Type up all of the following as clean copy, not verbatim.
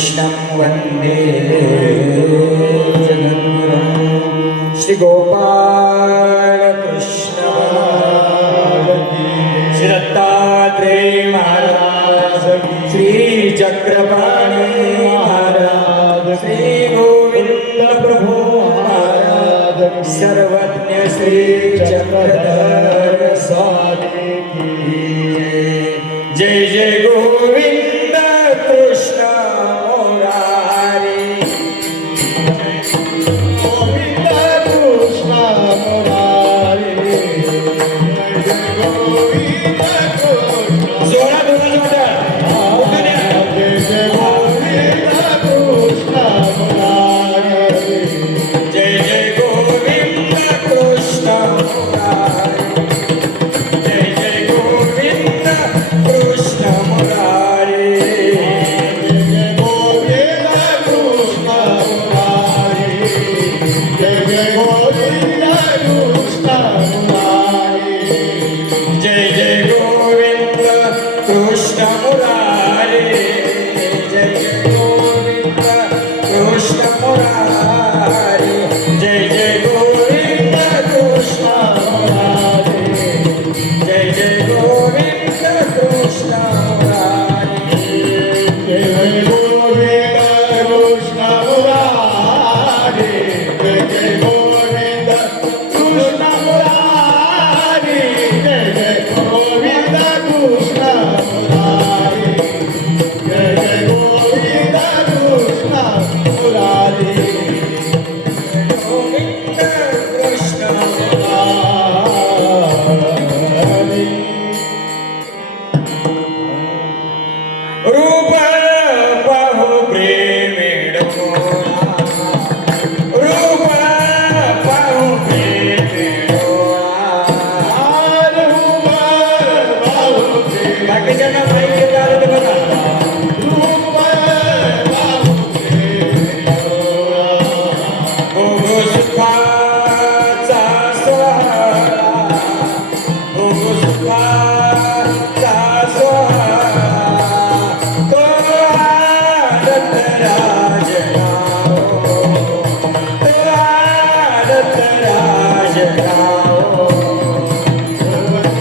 कृष्णं वन्दे जगद्गुरुं श्री गोपाल कृष्ण श्री दत्तात्रेय महाराज श्री चक्रपाणी महाराज श्री गोविंद प्रभु महाराज सर्वज्ञ श्री चक्रधर स्वामी जय जय गोविंद कृष्ण मुरारी गोविंद कृष्ण मुरारी गोविंद जोरा जोरा जय जय गोविंद कृष्ण मुरारी जय जय गोविंद कृष्ण मुरारी जय जय गोविंद कृष्ण मुरारी जय गोविंद कृष्ण मुरारी जय जय गोविंद कृष्ण मुरारी जय जय गोविंद कृष्ण मुरारी जय जय गोविंद कृष्ण मुरारी जय जय गोविंद कृष्ण मुरारी जय जय गोविंद कृष्ण मुरारी जय जय गोविंद कृष्ण मुरारी जय जय गोविंद कृष्ण मुरारी जय जय गोविंद कृष्ण मुरारी जय जय गोविंद कृष्ण मुरारी गोविंद कृष्ण मुरारी रूप पाहू प्रेमीड रूप पाहू प्रेमीड रूप पाहू बाकीच्यांना माहिती झालं बघा रूप पाहू भोगो सुखाचा सोहळा भोगो सुखाचा सोहळा तो आनंद राजनाओ तो आनंद राजनाओ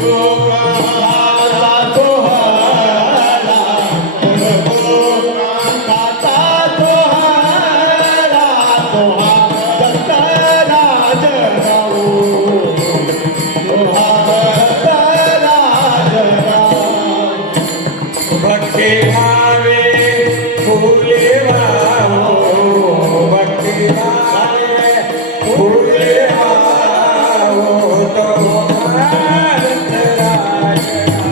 सुखाचा सोहळा भोगो सुखाचा सोहळा तो आनंद राजनाओ भक्ती भावे फुले वाहो भक्ती भावे फुले वाहो तो आनंद राजनाओ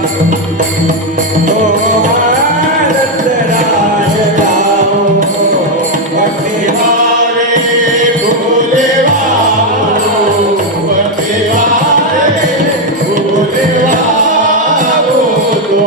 तो आनंद राजनाओ भक्ती भावे फुले वाहो भक्ती भावे फुले वाहो तो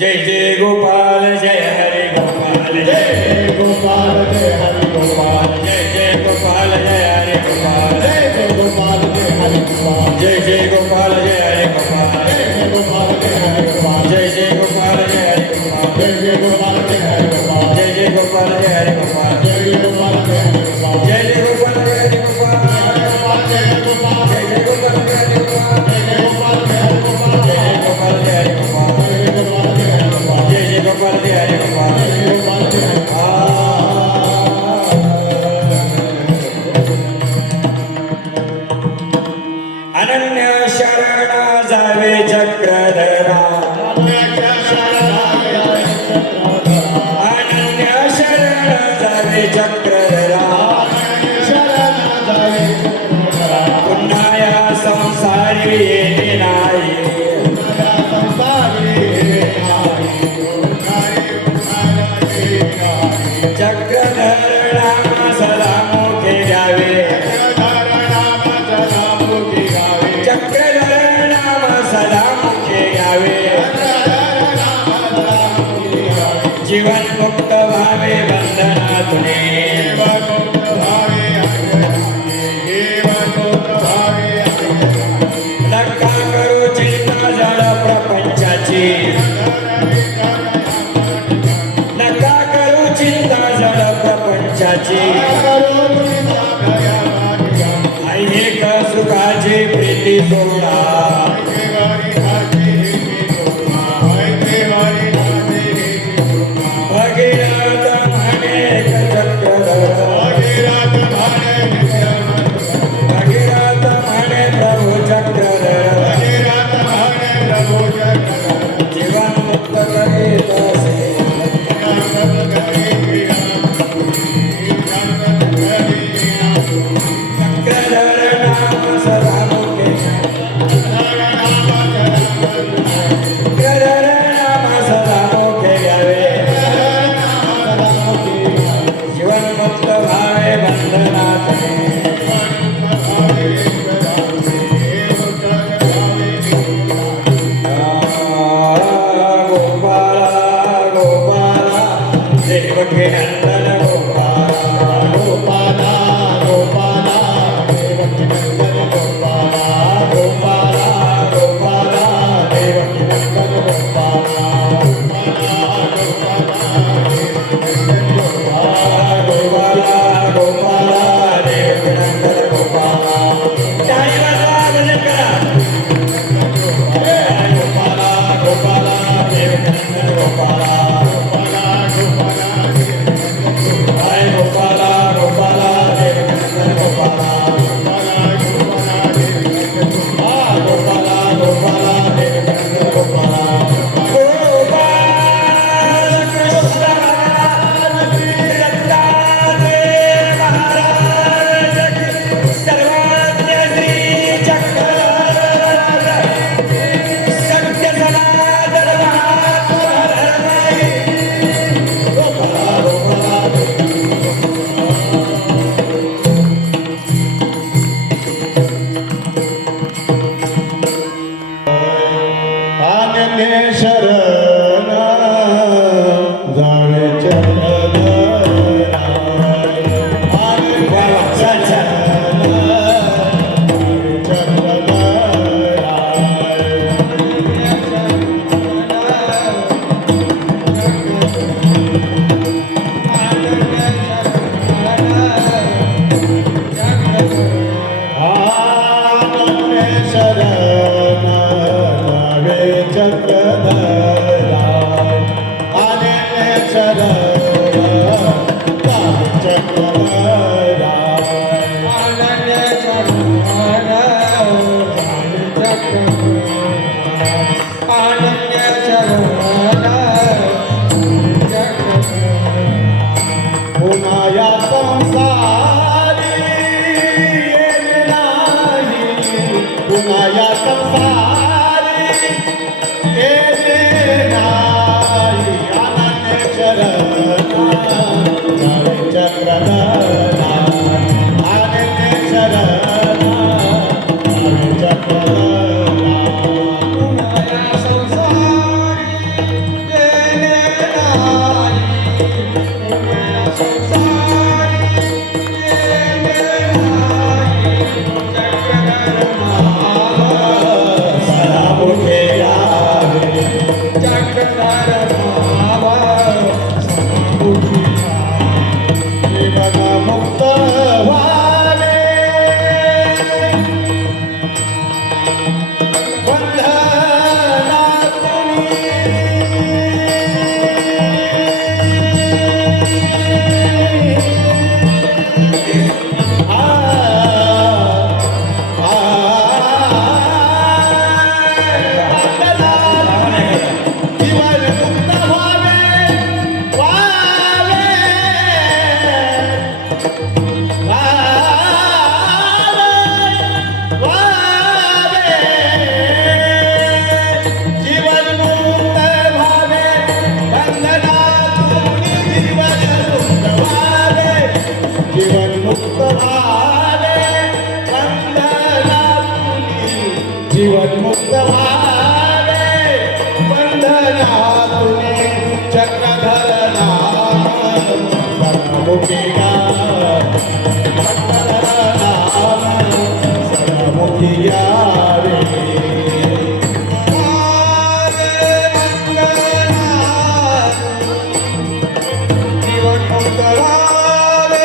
जय जय गोपाल जय हरे गोपाल जय गोपाल जय हरि गोपाल जय जय गोपाल जय हरे गोपाल जय जय गोपाल जय हरि गोपाल जय जय गोपाल जय हरे गोपाल जय जय गोपाल जय हरि गोपाल जय जय गोपाल जय हरे गोपाल जय जय गोपाल जय हरि गोपाल जय जय गोपाल जय हरे गोपाल जय जय गोपाल जय हरि गोपाल जय जय गोपाल जय हरे गोपाल जय जय गोपाल जय जय गोपाल जय हरे गोपाल जय जय गोपाल जय हरि गोपाल जय जय गोपाल जय हरे गोपाल जय जय गोपाल जय हरि गोपाल जय जय गोपाल जय हरे गोपाल जय जय गोपाल जय हरि अनन्य शरण जावे चक्रधरा अनन्य शरण जावे चक्रधरा पुन्हा या संसारी येणे नाही चक्रधर नाम सदा मुखे घ्यावे चक्रधर नाम सदा मुखे घ्यावे जीवन मुक्त व्हावे बंधनातून नका करू चिंता जड प्रपंचाची नका करू चिंता जड प्रपंचाची ऐहिक सुखाची प्रीती सोडा भगीरथ म्हणे चक्रधर भगीरथ म्हणे प्रभू चक्रधर जीवन मुक्त करीत असे चक्रधर नाम सदा मुखे चक्रधर नाम सदा मुखे घ्यावे जीवन मुक्त व्हावे बंधनात गोपाला गोपाला देवकी नंदन गोपाला गोपाला गोपाला देवकी नंदन गोपाला गोपाला गोपाला देवकी नंदन गोपाला गोपाला गोपाला देवकी नंदन गोपाला टाळी वाजवा भजन करा गोपाला गोपाला देवकी नंदन गोपाला हाय गोपाला गोपाला देवकी नंदन गोपाला गोपाला गोपाला देवकी नंदन गोपाला गोपाल कृष्ण दत्तात्रेय महाराज की सर्वज्ञ श्री चक्रधर सत्य सनातन महात्मा धर्माई गोपाला गोपाला अनन्य शरण जावे चक्रधरा वा वा छान छान पुन्हा या संसारी येणे नाही पुन्हा संसारी येणे नाही अनन्य शरणा जावे चक्रधरा अनन्य शरणा जावे चक्रधरा पुन्हा संसारी येणे नाही पुन्हा संसारी येणे नाही सदा मोठे यावे चक्रधर बाबा सदा मोठे यावे बघा मुक्त व्हावे जीवन मुक्त व्हावे बंधनातून चक्रधर नाम सदामुखी यावे सदामुखी यावे जीवन मुक्त व्हावे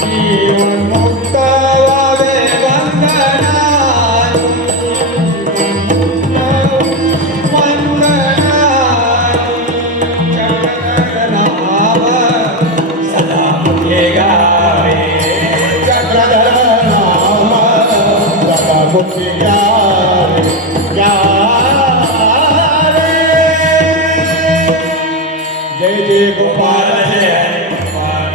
जीवन मुक्त व्हावे बंधनातून चक्रधर नाम सदामुखे गावे चक्रधर नाम सदामुखी यावे यावे जय जय गोपाल जय हरे गोपाल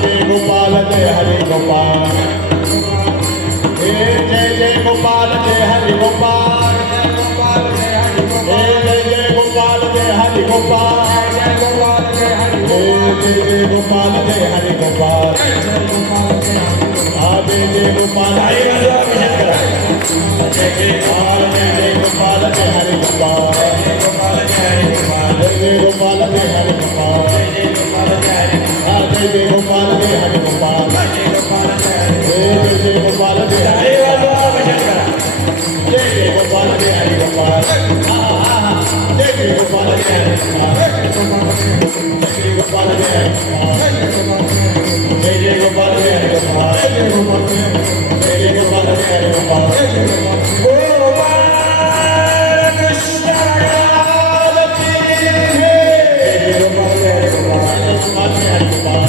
जय गोपाल जय हरे गोपाल जय जय गोपाल जय हरे गोपाल जय जय गोपाल जय हरे गोपाल जय जय गोपाल जय हरे गोपाल जय जय गोपाल आई वाजवा भजन करा जय जय गोपाल जय हरे गोपाल गोपाल जय हरे गोपाल जय जय गोपाल जय हरे गोपाल जय गोपाल जय हरे जय जय गोपाल जय हरे गोपाल जय गोपाल जय हरे जय गोपाल जय हरे आई वाजवा भजन करा जय जय गोपाल जय हरे गोपाल जय जय गोपाल जय हरे गोपाल जय गोपाल जय हरे गोपाल जय जय गोपाल जय हरे गोपाल जय जय गोपाल जय हरे गोपाल गोपाल कृष्ण गोपाल की जय जय गोपाल जय हरे गोपाल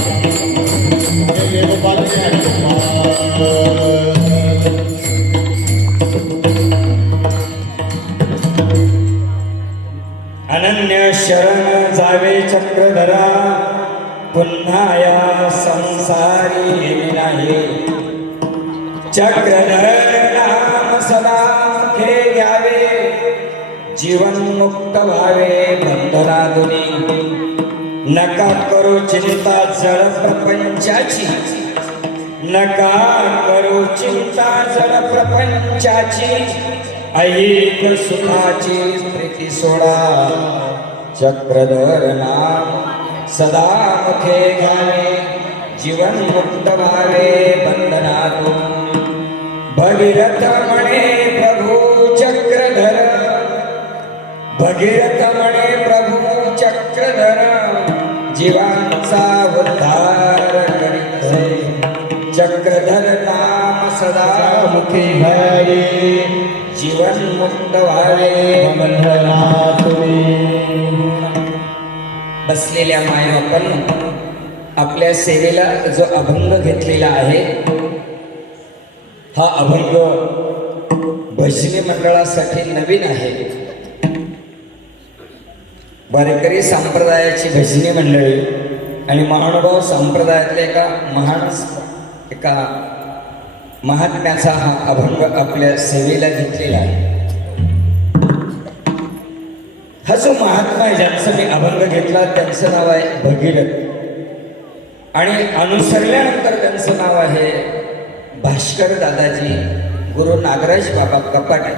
जय जय गोपाल जय हरे गोपाल अनन्य शरण जावे चक्रधरा पुन्हा या संसारी येणे नाही चक्रधर नाम सदा मुखे घ्यावे जीवन मुक्त व्हावे बंधनातुनी नका करू चिंता जड प्रपंचाची नका करू चिंता जड प्रपंचाची ऐक सुखाची प्रीती सोडा चक्रधर नाम सदा मुखे घ्यावे जीवन मुक्त व्हावे बंधनातून भगीरथ म्हणे प्रभू चक्रधर भगीरथ म्हणे प्रभू चक्रधर जीवांचा उद्धार करीत चक्रधर नाम सदा मुखे घ्यावे जीवन मुक्त व्हावे बंधनातून बसलेल्या मायबापांनो आपल्या सेवेला जो अभंग घेतलेला आहे हा अभंग भजनी मंडळासाठी नवीन आहे वारकरी संप्रदायाची भजनी मंडळी आणि महानुभाव संप्रदायातल्या एका महात्म्याचा हा अभंग आपल्या सेवेला घेतलेला आहे. हा जो महात्मा आहे ज्यांचा मी अभंग घेतला त्यांचं नाव आहे भगीरथ आणि अनुसरल्यानंतर त्यांचं नाव आहे भास्कर दादाजी गुरु नागराज बाबा कपाटे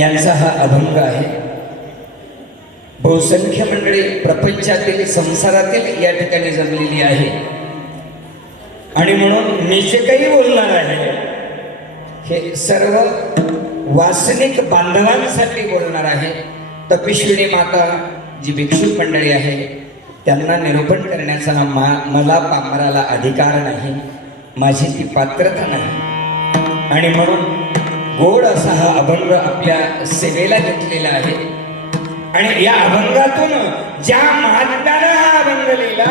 यांचा हा अभंग आहे. बहुसंख्य मंडळी प्रपंचातील संसारातील या ठिकाणी जमलेली आहे आणि म्हणून मी जे काही बोलणार आहे हे सर्व वासनिक बांधवांसाठी बोलणार आहे. तपिश्विनी माता जी भिक्षुक मंडळी आहे त्यांना निरूपण करण्याचा मला पामराला अधिकार नाही, माझी ती पात्रता नाही आणि म्हणून गोड असा हा अभंग आपल्या सेवेला घेतलेला आहे. आणि या अभंगातून ज्या महात्म्यानं हा अभंग लिहिला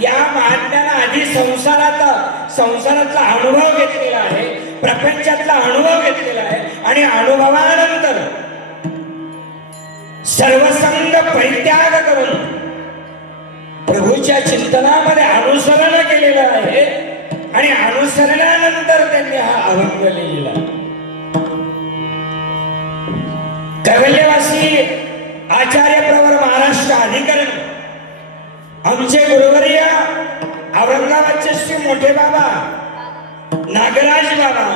या महात्म्यानं आधी संसारातला अनुभव घेतलेला आहे, प्रपंचातला अनुभव घेतलेला आहे आणि अनुभवानंतर सर्वसंग परित्याग करून प्रभूच्या चिंतनामध्ये अनुसरण केलेलं आहे आणि अनुसरणानंतर त्यांनी हा अभंग लिहिलेला आहे. कैवल्यवासी आचार्य प्रवर महाराष्ट्र अधिकरण आमचे गुरुवर्य औरंगाबादचे श्री मोठे बाबा नागराज बाबा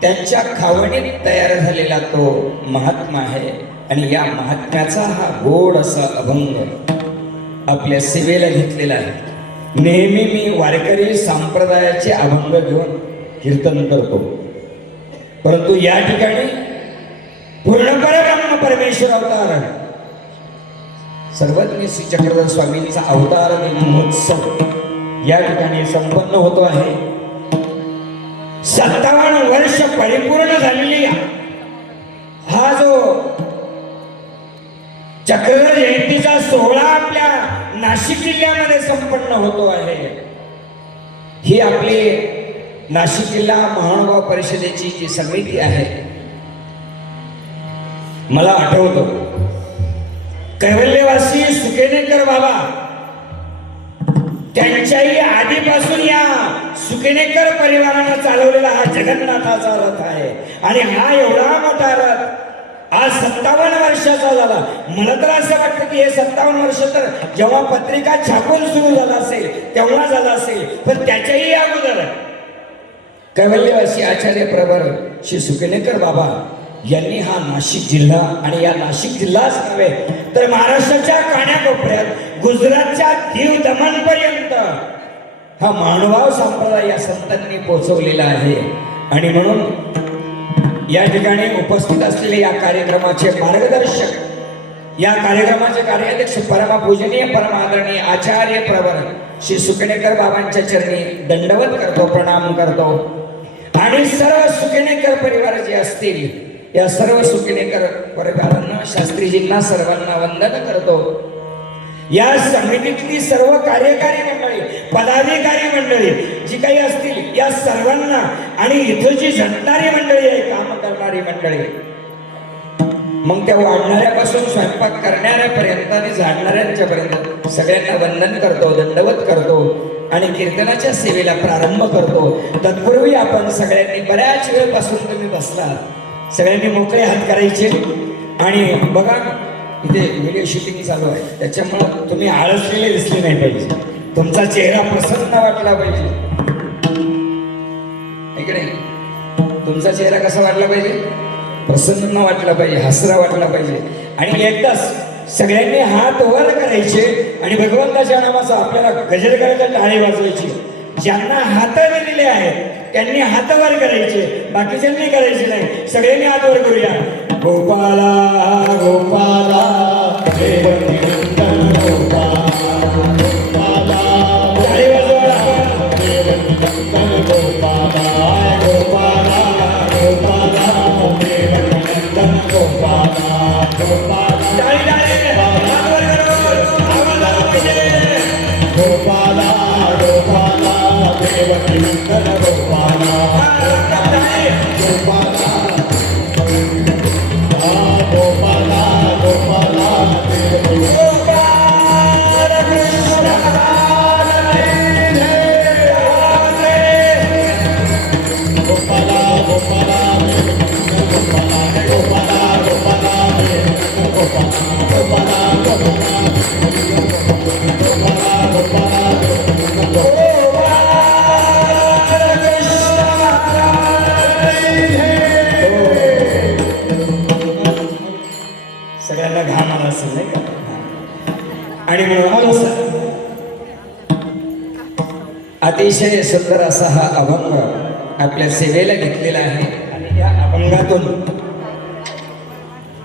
त्यांच्या खावणीत तयार झालेला तो महात्मा आहे आणि या महात्म्याचा हा गोड असा अभंग आपल्या सेवेला घेतलेला आहे. नेहमी मी वारकरी संप्रदायाचे अभंग घेऊन कीर्तन करतो, परंतु या ठिकाणी पूर्णपणे ब्रह्म परमेश्वर अवतार सर्वज्ञ श्री चक्रधर स्वामींचा अवतार महोत्सव या ठिकाणी संपन्न होतो आहे. 57 वर्ष परिपूर्ण झालेली हा जो चक्रधर जयंतीचा सोहळा आपल्या नाशिक जिल्ह्यामध्ये संपन्न होतो आहे. ही आपली नाशिक जिल्हा महानुभाव परिषदेची जी समिती आहे, मला आठवतो कैवल्यवासी सुकेनेकर बाबा त्यांच्याही आधीपासून या सुकेनेकर परिवारानं चालवलेला हा जगन्नाथाचा रथ आहे आणि हा एवढा मोठा रथ आज 57 वर्षाचा झाला. मला तर असं वाटतं की हे 57 वर्ष तर जेव्हा पत्रिका छापून सुरू झाला असेल तेव्हा झाला असेल, पण त्याच्याही अगोदर कैवल्यवासी आचार्य प्रवर श्री सुकेनेकर बाबा यांनी हा नाशिक जिल्हा आणि या नाशिक जिल्हाच नव्हे तर महाराष्ट्राच्या कानाकोपऱ्यात गुजरातच्या दीव दमण पर्यंत हा मानवाव संप्रदाय या संतांनी पोहोचवलेला आहे. आणि म्हणून या ठिकाणी उपस्थित असलेले या कार्यक्रमाचे मार्गदर्शक, या कार्यक्रमाचे कार्याध्यक्ष परमपूजनीय परमादरणीय आचार्य प्रवर श्री सुकेनेकर बाबांच्या चरणी दंडवत करतो, प्रणाम करतो आणि सर्व सुकेनेकर परिवार जे असतील या सर्व सुकेनेकर परिवारांना, शास्त्रीजींना सर्वांना वंदन करतो. या समितीतली सर्व कार्यकारी मंडळी, पदाधिकारी मंडळी जी काही असतील या सर्वांना आणि इथं जी झटणारी मंडळी आहे, काम करणारी मंडळी, मग त्या वाढणाऱ्यापासून स्वयंपाक करणाऱ्यापर्यंत आणि झाडणाऱ्यांच्या पर्यंत सगळ्यांना वंदन करतो, दंडवत करतो आणि कीर्तनाच्या सेवेला प्रारंभ करतो. तत्पूर्वी आपण सगळ्यांनी बऱ्याच वेळपासून तुम्ही बसला, सगळ्यांनी मोकळे हात करायचे आणि बघा इथे व्हिडिओ शूटिंग चालू आहे त्याच्यामुळं तुम्ही आळसलेले दिसले नाही पाहिजे, तुमचा चेहरा प्रसन्न वाटला पाहिजे. इकडे तुमचा चेहरा कसा वाटला पाहिजे? प्रसन्न वाटला पाहिजे, हसरा वाटला पाहिजे. आणि एकदाच सगळ्यांनी हात वर करायचे आणि भगवंताच्या नामाचा आपल्याला गजर करायचा, टाळी वाजवायची. ज्यांना हात दिलेले आहेत त्यांनी हात वर करायचे, बाकीच्यांनी करायचे नाही. सगळ्यांनी हात वर करूया. गोपाला गोपाला देवकी नंदन गोपाला, गोपाला टाळी वाजवा. देवकी नंदन गोपाला, गोपाला गोपाला देवकी नंदन गोपाला, गोपाला टाळी टाळी हात वर करा, आवाज आला पाहिजे. गोपाला गोपाला देवकी नंदन गोपाला, गोपाला गोपाला सगळ्यांना घाम आला असेल नाही का? आणि म्हणून असं अतिशय सुंदर असा हा अभंग आपल्या सेवेला घेतलेला आहे. आणि या अभंगातून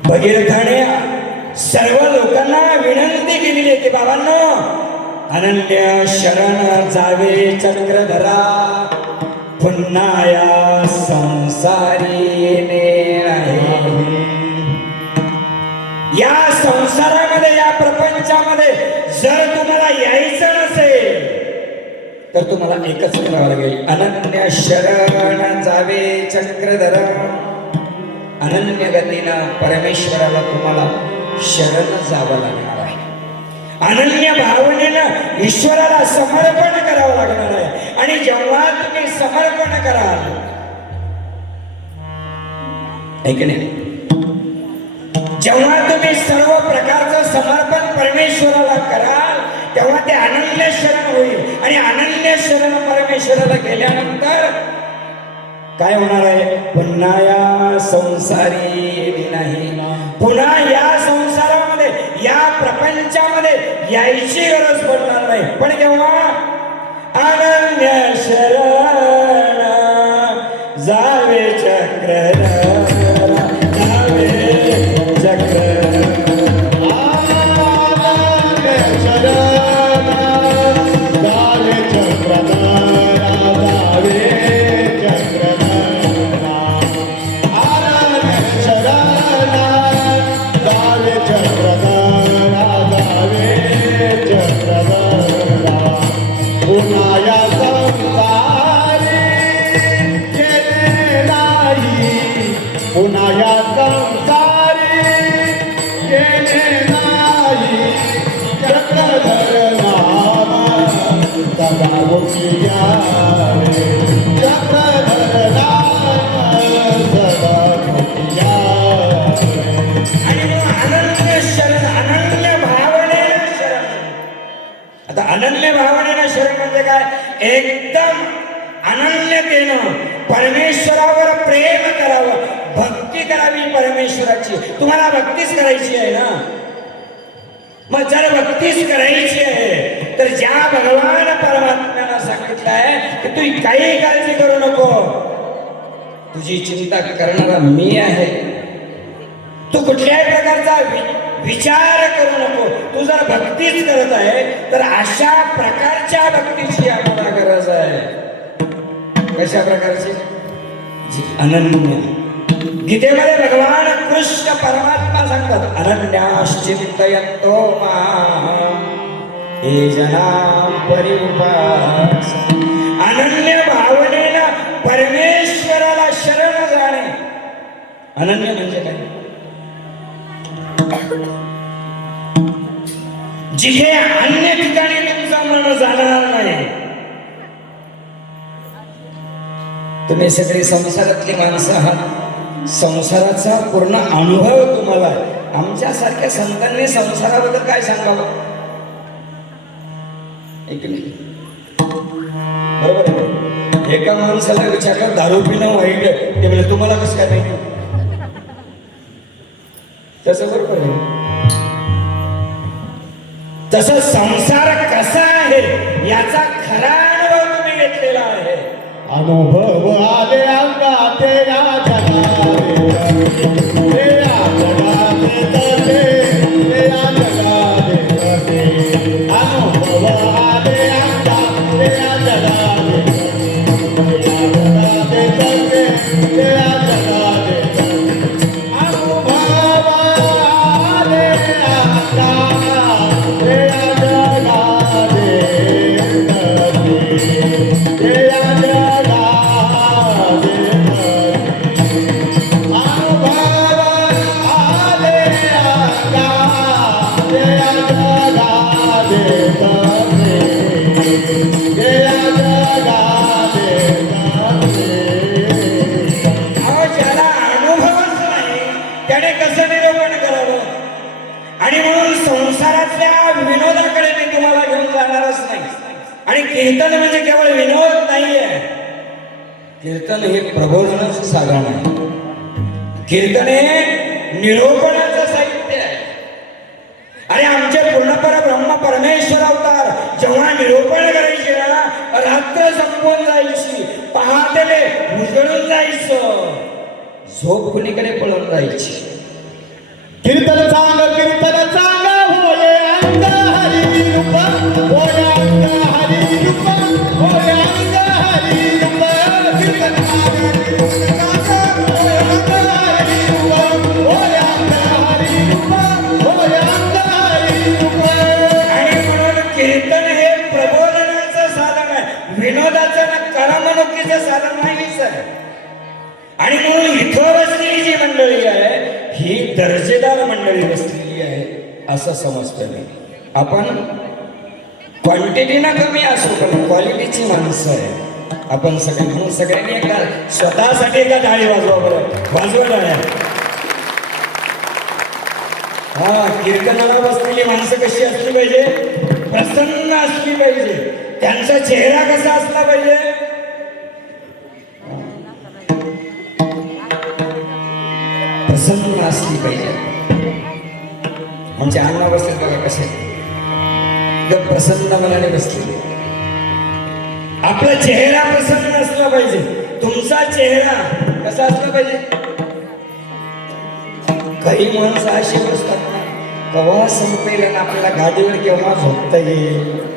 भगीरथाने सर्व लोकांना विनंती केलेली आहे की बाबांनो, अनन्य शरण जावे चक्रधरा, पुन्हा या संसारीने आहे. या संसारामध्ये, या प्रपंचामध्ये जर तुम्हाला यायचं नसेल तर तुम्हाला एकच करावं लागेल, अनन्य शरण जावे चक्रधरा. अनन्य गतीनं परमेश्वराला तुम्हाला शरण जावं लागणार आहे. अनन्य भावनेनं ईश्वराला समर्पण करावं लागणार आहे. आणि जेव्हा तुम्ही समर्पण कराल, ऐक नाही, जेव्हा तुम्ही सर्व प्रकारचं समर्पण परमेश्वराला कराल तेव्हा ते अनन्य शरण होईल. आणि अनन्य शरण परमेश्वराला केल्यानंतर काय होणार आहे? पुन्हा या संसारी नाही, पुन्हा या संसारामध्ये, या प्रपंचामध्ये यायची गरज पडणार नाही. पण केव्हा? अनन्य शरण जावे चक्रधरा, जावे चक्रधरा. अनन्य भावनेनं शरण म्हणजे काय? एकदम अनन्यतेनं परमेश्वरावर प्रेम करावं, भक्ती करावी परमेश्वराची. तुम्हाला भक्तीच करायची आहे ना? मग जर भक्तीच करायची आहे तर ज्या भगवान परमात्म्याला सांगितलं आहे की तू काही काळजी करू नको, तुझी चिंता करणारा मी आहे, तू कुठल्याही प्रकारचा विचार करू नको, तू जर भक्तीच करत आहे तर अशा प्रकारच्या भक्तीची आम्हाला गरज आहे. कशा प्रकारची? जी अनन्य. गीतेमध्ये भगवान कृष्ण परमात्मा सांगतात, अनन्याश्चिंतयन्तो मां ये जना परिउपास. अनन्य भावनेनं परमेश्वराला शरण जाणे. अनन्य म्हणजे काय? जिथे अन्य ठिकाणी तुमचं मन जाणार नाही. तुम्ही सगळे संसारातली माणसं आहात, संसाराचा पूर्ण अनुभव तुम्हाला आहे. आमच्यासारख्या संतांनी संसाराबद्दल काय सांगावं? एक बरोबर आहे. एका माणसाला विचारलं दारू पिणं वाईट आहे, ते म्हणजे तुम्हाला कसं काय माहिती? तसं बरोबर आहे. तसं संसार कसा आहे याचा खरा अनुभव तुम्ही घेतलेला आहे. अनुभव आले अंगात या जगात, या जगात तसे, या जगात तसे. अनुभव आले अंगात या जगात, या जगात तसे, या जगात तसे. अनुभव आले अंगात या जगात तसे, या जगात त्याने कसं निरूपण करावं? आणि म्हणून संसारातल्या विनोदाकडे मी तुम्हाला घेऊन जाणारच नाही. आणि कीर्तन म्हणजे केवळ विनोद नाहीये, कीर्तन हे प्रबोधनाचं साधन आहे. कीर्तन हे निरूपणाचं साहित्य आहे. परमेश्वर अवतार जेव्हा निरूपण करायचे ना, रात्र संपून जायची, पहाटेले उजळून जायचं, झोप कुणीकडे पळून जायची. कीर्तन सांग होय अंग हरी रूप, होय अंग हरी रूप, होय अंग हरी रूप. कीर्तन सांग होय अंग हरी रूप, होय अंग हरी रूप, होय अंग हरी रूप. आणि म्हणून कीर्तन हे प्रबोधनाचं साधन आहे, विनोदाचं ना करमणुकीचं साधन नाहीच आहे. आणि म्हणून इथं बसलेली जी मंडळी आहे ही दर्जेदार मंडळी बसलेली आहे असं समजतं मी. आपण क्वांटिटीना कमी असू पण क्वालिटीची माणसं आहे आपण सगळे. म्हणून सगळ्यांनी एकदा स्वतःसाठी एकदा टाळी वाजवा, बरं वाजवा टाळ्या. हा, कीर्तनाला बसलेली माणसं कशी असली पाहिजे? प्रसन्न असली पाहिजे. त्यांचा चेहरा कसा असला पाहिजे? प्रसन्न असली पाहिजे. आमच्या अण्णा बसले बघा कसे एकदम प्रसन्न मनाने बसले. आपला चेहरा प्रसन्न असला पाहिजे. तुमचा चेहरा कसा असला पाहिजे? काही माणसं अशी बसतात ना, केव्हा संपेल आणि आपल्याला गाडीवर केव्हा झोपता येईल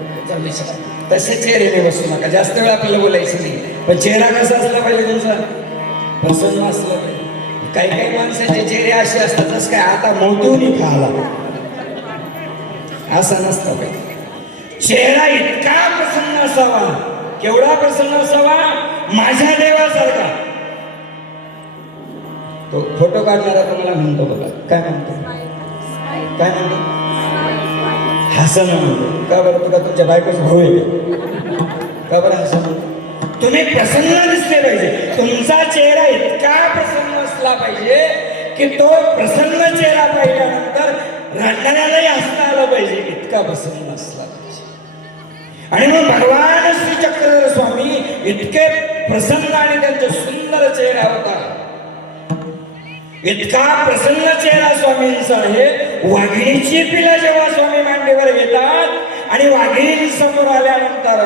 तसे चेहऱ्याने बसू नका. जास्त वेळ आपल्याला बोलायचं नाही, पण चेहरा कसा असला पाहिजे तुमचा? प्रसन्न असला पाहिजे. काही काही माणसाचे चेहरे असे असतात जसं काय आता मोठून खाला, असा नसता पाहिजे. चेहरा इतका प्रसन्न असावा. केवढा प्रसन्न असावा? माझ्या देवासारखा. तो फोटो काढणारा तुम्हाला म्हणतो बघा, काय म्हणतो? काय म्हणतो? हसन म्हणतो. का बरं? तुका तुमच्या बायकोच भाऊ आहे का बरं हसन म्हणतो? तुम्ही प्रसन्न दिसले पाहिजे. तुमचा चेहरा इतका प्रसन्न असला पाहिजे की तो प्रसन्न चेहरा पाहिल्यानंतर रडणाऱ्यालाही हसता आलं पाहिजे, इतका प्रसन्न असला पाहिजे. आणि मग भगवान श्री चक्रधर स्वामी इतके प्रसन्न आणि त्यांचा सुंदर चेहरा होता. इतका प्रसन्न चेहरा स्वामींचा आहे. वाघिणीची पिलं जेव्हा स्वामी मांडीवर घेतात आणि वाघिणी समोर आल्यानंतर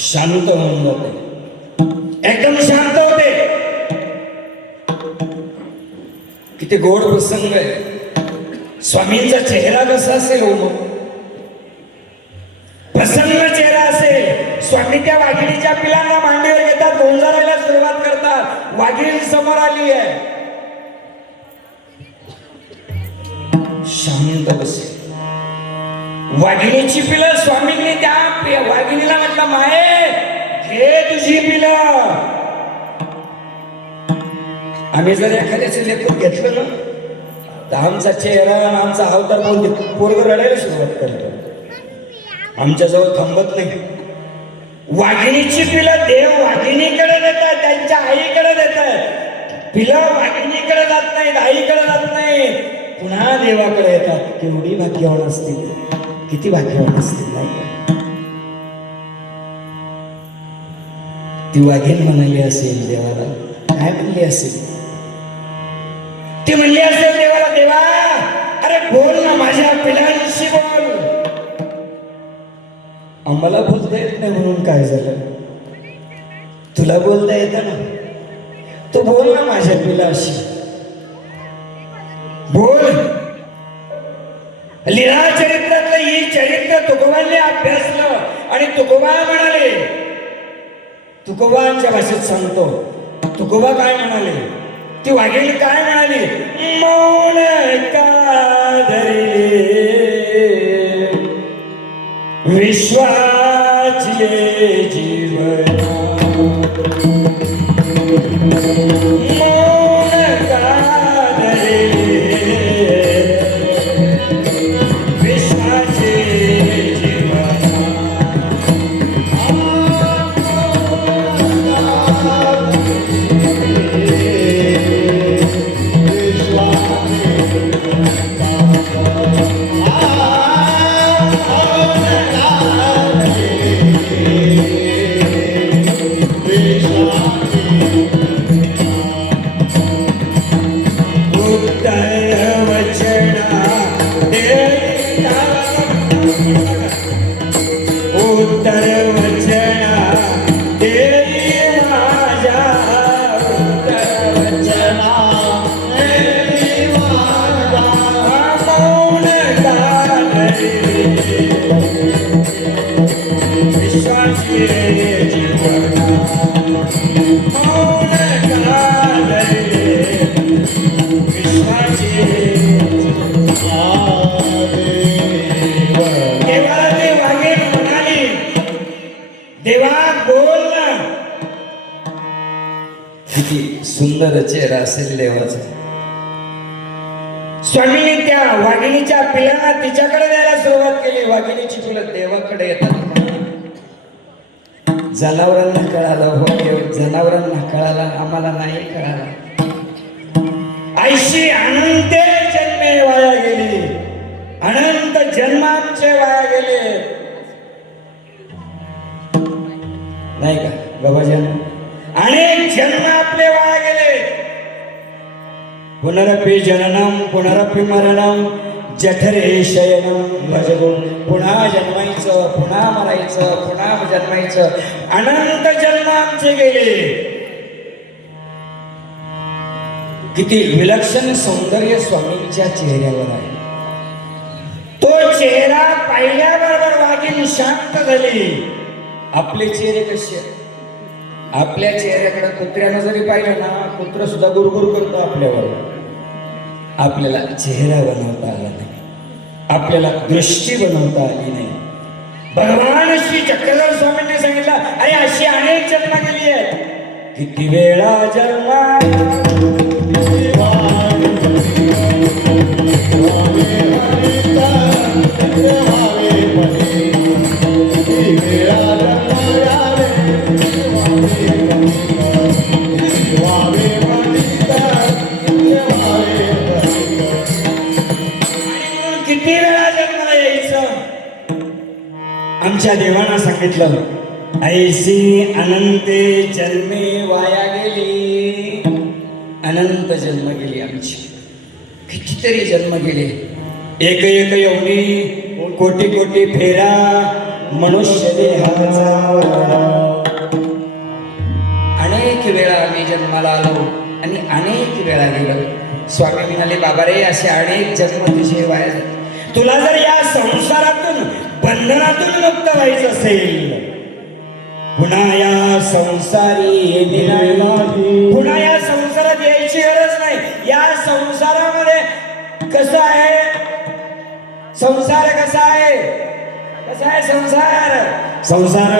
शांत होऊन जाते, एकदम शांत होते. किती गोड प्रसंग आहे. स्वामींचा चेहरा कसा असेल हो? प्रसन्न चेहरा असेल. स्वामी त्या वाघिणीच्या पिलांना मांडीवर घेतात, गोंजारायला सुरुवात करतात. वाघिणी समोर आली आहे, शांत बसेल. वाघिणीची पिलं स्वामींनी त्या वाघिणीला म्हटलं, माये घे तुझी पिलं. आम्ही जर एखाद्याचे लेकरू घेतलं ना तर आमचा चेहरा आमचा अवतार बोलतो, पोरग रडायला सुरुवात करतो, आमच्याजवळ थांबत नाही. वाघिणीची पिलं देव वाघिणीकडे देतात, त्यांच्या आईकडे देतात. पिलं वाघिणीकडे जात नाहीत, आईकडे जात नाहीत, पुन्हा देवाकडे येतात. केवढी भाग्यवान असतील, किती भाग्यवान असतील. नाही ती वाघीण म्हणाली असेल देवाला, काय म्हणली असेल? ती म्हणली असेल देवाला, देवा अरे बोल ना, माझ्या पिलांशी बोल. आम्हाला बोलता येत नाही म्हणून काय झालं? तुला बोलता येतं ना, तू बोल ना माझ्या पिलाशी, बोल. लीला चरित्रातलं ही चरित्र तुकोबांनी अभ्यासलं आणि तुकोबा म्हणाले, तुकोबांच्या भाषेत सांगतो, तुकोबा काय म्हणाले, ती वाघीण काय म्हणाली? मौन का धरिले विश्वाचे जीवन, मौन का धरिले विश्वाचे जीवन. असेल देवाचं. स्वामीने त्या वाघिणीच्या पिलांना तिच्याकडे द्यायला सुरुवात केली. वाघिणीची पिलं देवाकडे येतात. जनावरांना कळालं, हो देव, जनावरांना कळालं, आम्हाला नाही कळालं. ऐशी अनंत जन्मे वाया गेली, अनंत जन्मांचे वाया गेले, नाही का गबाजन? अनेक जन्म आपले वाया गेले. पुनरपि जननम पुनरपि मरणम जठरे शयनम भजगो. पुन्हा जन्मायचं, पुन्हा मरायचं, पुन्हा जन्मायचं, अनंत जन्म आमचे गेले. किती विलक्षण सौंदर्य स्वामींच्या चेहऱ्यावर आहे. तो चेहरा पाहिल्याबरोबर वाघीण शांत झाली. आपले चेहरे कसे आहेत? आपल्या चेहऱ्याकडे कुत्र्यानं जरी पाहिलं ना, कुत्र सुद्धा गुरगुर करतो आपल्यावर. आपल्याला चेहरा बनवता आला नाही, आपल्याला दृष्टी बनवता आली नाही. भगवान श्री चक्रधर स्वामींनी सांगितलं, अरे अशी अनेक जन्म गेली आहेत. किती वेळा जन्मा किती वेळा जन्माला यायचं. आमच्या देवानं सांगितलं, ऐसी अनंते जन्मे वाया गेली. अनंत जन्म गेली आमची, कितीतरी जन्म गेले. एक एक एवढी कोटी कोटी फेरा मनुष्य देहाचा. अनेक वेळा आम्ही जन्माला आलो आणि अनेक वेळा गेलो. स्वामी म्हणाले, बाबा रे, असे अनेक जन्म तुझे वाया झाले. तुला जर या संसारातून बंधनातून मुक्त व्हायचं असेल, पुन्हा या संसारी पुन्हा या संसारात यायची गरज नाही. या संसारामध्ये कसं आहे? संसार कसा आहे? कसा आहे संसार? संसार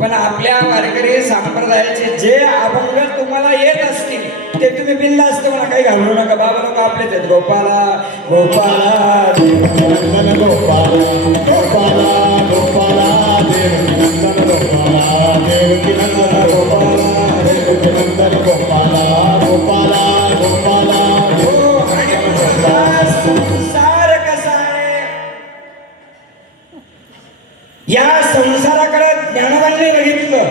पण आपल्या वारकरी संप्रदायाचे जे अभंग तुम्हाला येत असतील ते तुम्ही बिनधास्त म्हणा, काही घाबरू नका. बाबा लोक आपलेच आहेत. गोपाला गोपाला देवनंदन गोपाला गोपाला गोपाला देवनंदन गोपाला देवकी नंदन गोपाला देवकी नंदन गोपाला गोपाला गोपाला. संसार कसा आहे? या संसाराकडे ज्ञानवांनी बघितलं,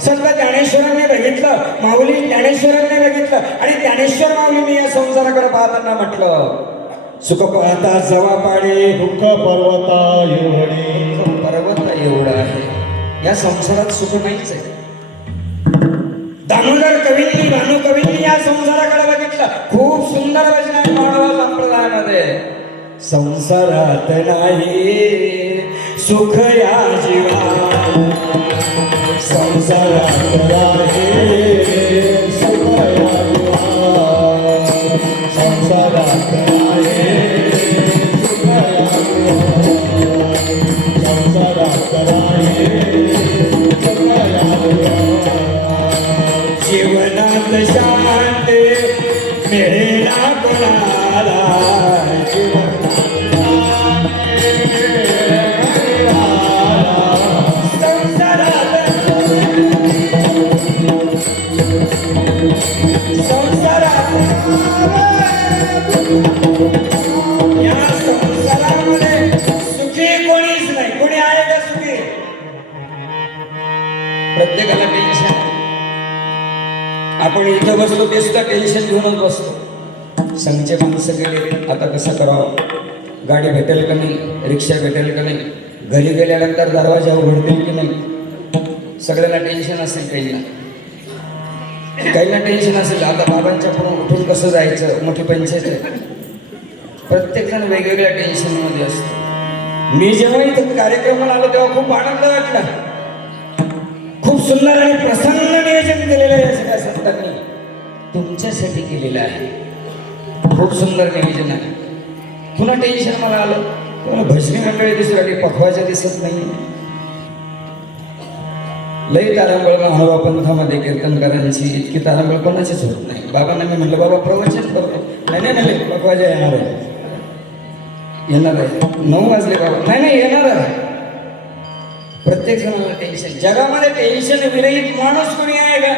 संत ज्ञानेश्वरांनी बघितलं, माऊली ज्ञानेश्वरांनी बघितलं आणि ज्ञानेश्वर माऊलींनी या संसाराकडे पाहताना म्हटलं, सुख पाहता जवा पाडे दुःख पर्वता एवढे. पर्वत एवढं आहे. या संसारात सुख नाहीच आहे. दामोदर कवींनी, भानू कवींनी या संसाराकडे बघितलं. खूप सुंदर वचन आहे मानव संप्रदायामध्ये. संसारात नाही सुख या जीवा, संसारात आहे सुख या जीवा, संसारात आहे सुख या जीवा, संसारात आहे सुख या जीवा. जीवनात शांती मिळेना कोणाला, संसारात आपण इथं बसलो ते सुद्धा टेन्शन घेऊनच बसतो. संघचे माणसं गेले, आता कसं करावं, गाडी भेटेल का नाही, रिक्षा भेटेल का नाही, घरी गेल्यानंतर दरवाजा उघडतील की नाही, सगळ्यांना टेन्शन असेल. काहींना टेन्शन असेल आता बाबांच्या पुढे उठून कसं जायचं, मोठी पंचायत आहे. प्रत्येक जण वेगवेगळ्या टेन्शनमध्ये असतो. मी जेव्हा इथं कार्यक्रमाला आलो तेव्हा खूप आनंद वाटला. खूप सुंदर आणि प्रसन्न नियोजन केलेलं आहे या सगळ्या संतांनी, तुमच्यासाठी केलेलं आहे. खूप सुंदर नियोजन आहे. पुन्हा टेन्शन मला आलं, तुम्हाला भजनी मंडळी दिसू राहिली, पखवाच्या दिसत नाही. लई तारांबळ महानुभा पंथामध्ये कीर्तनकारांची इतकी तारांबळ कोणाचीच होत नाही. बाबांना मी म्हटलं बाबा प्रवचन करतो, नाही म्हणले पखवाजा येणार आहे. 9 वाजले बाबा, नाही येणार आहे. प्रत्येक जणाला टेन्शन. जगामध्ये टेन्शन विरहित माणूस कोणी आहे का?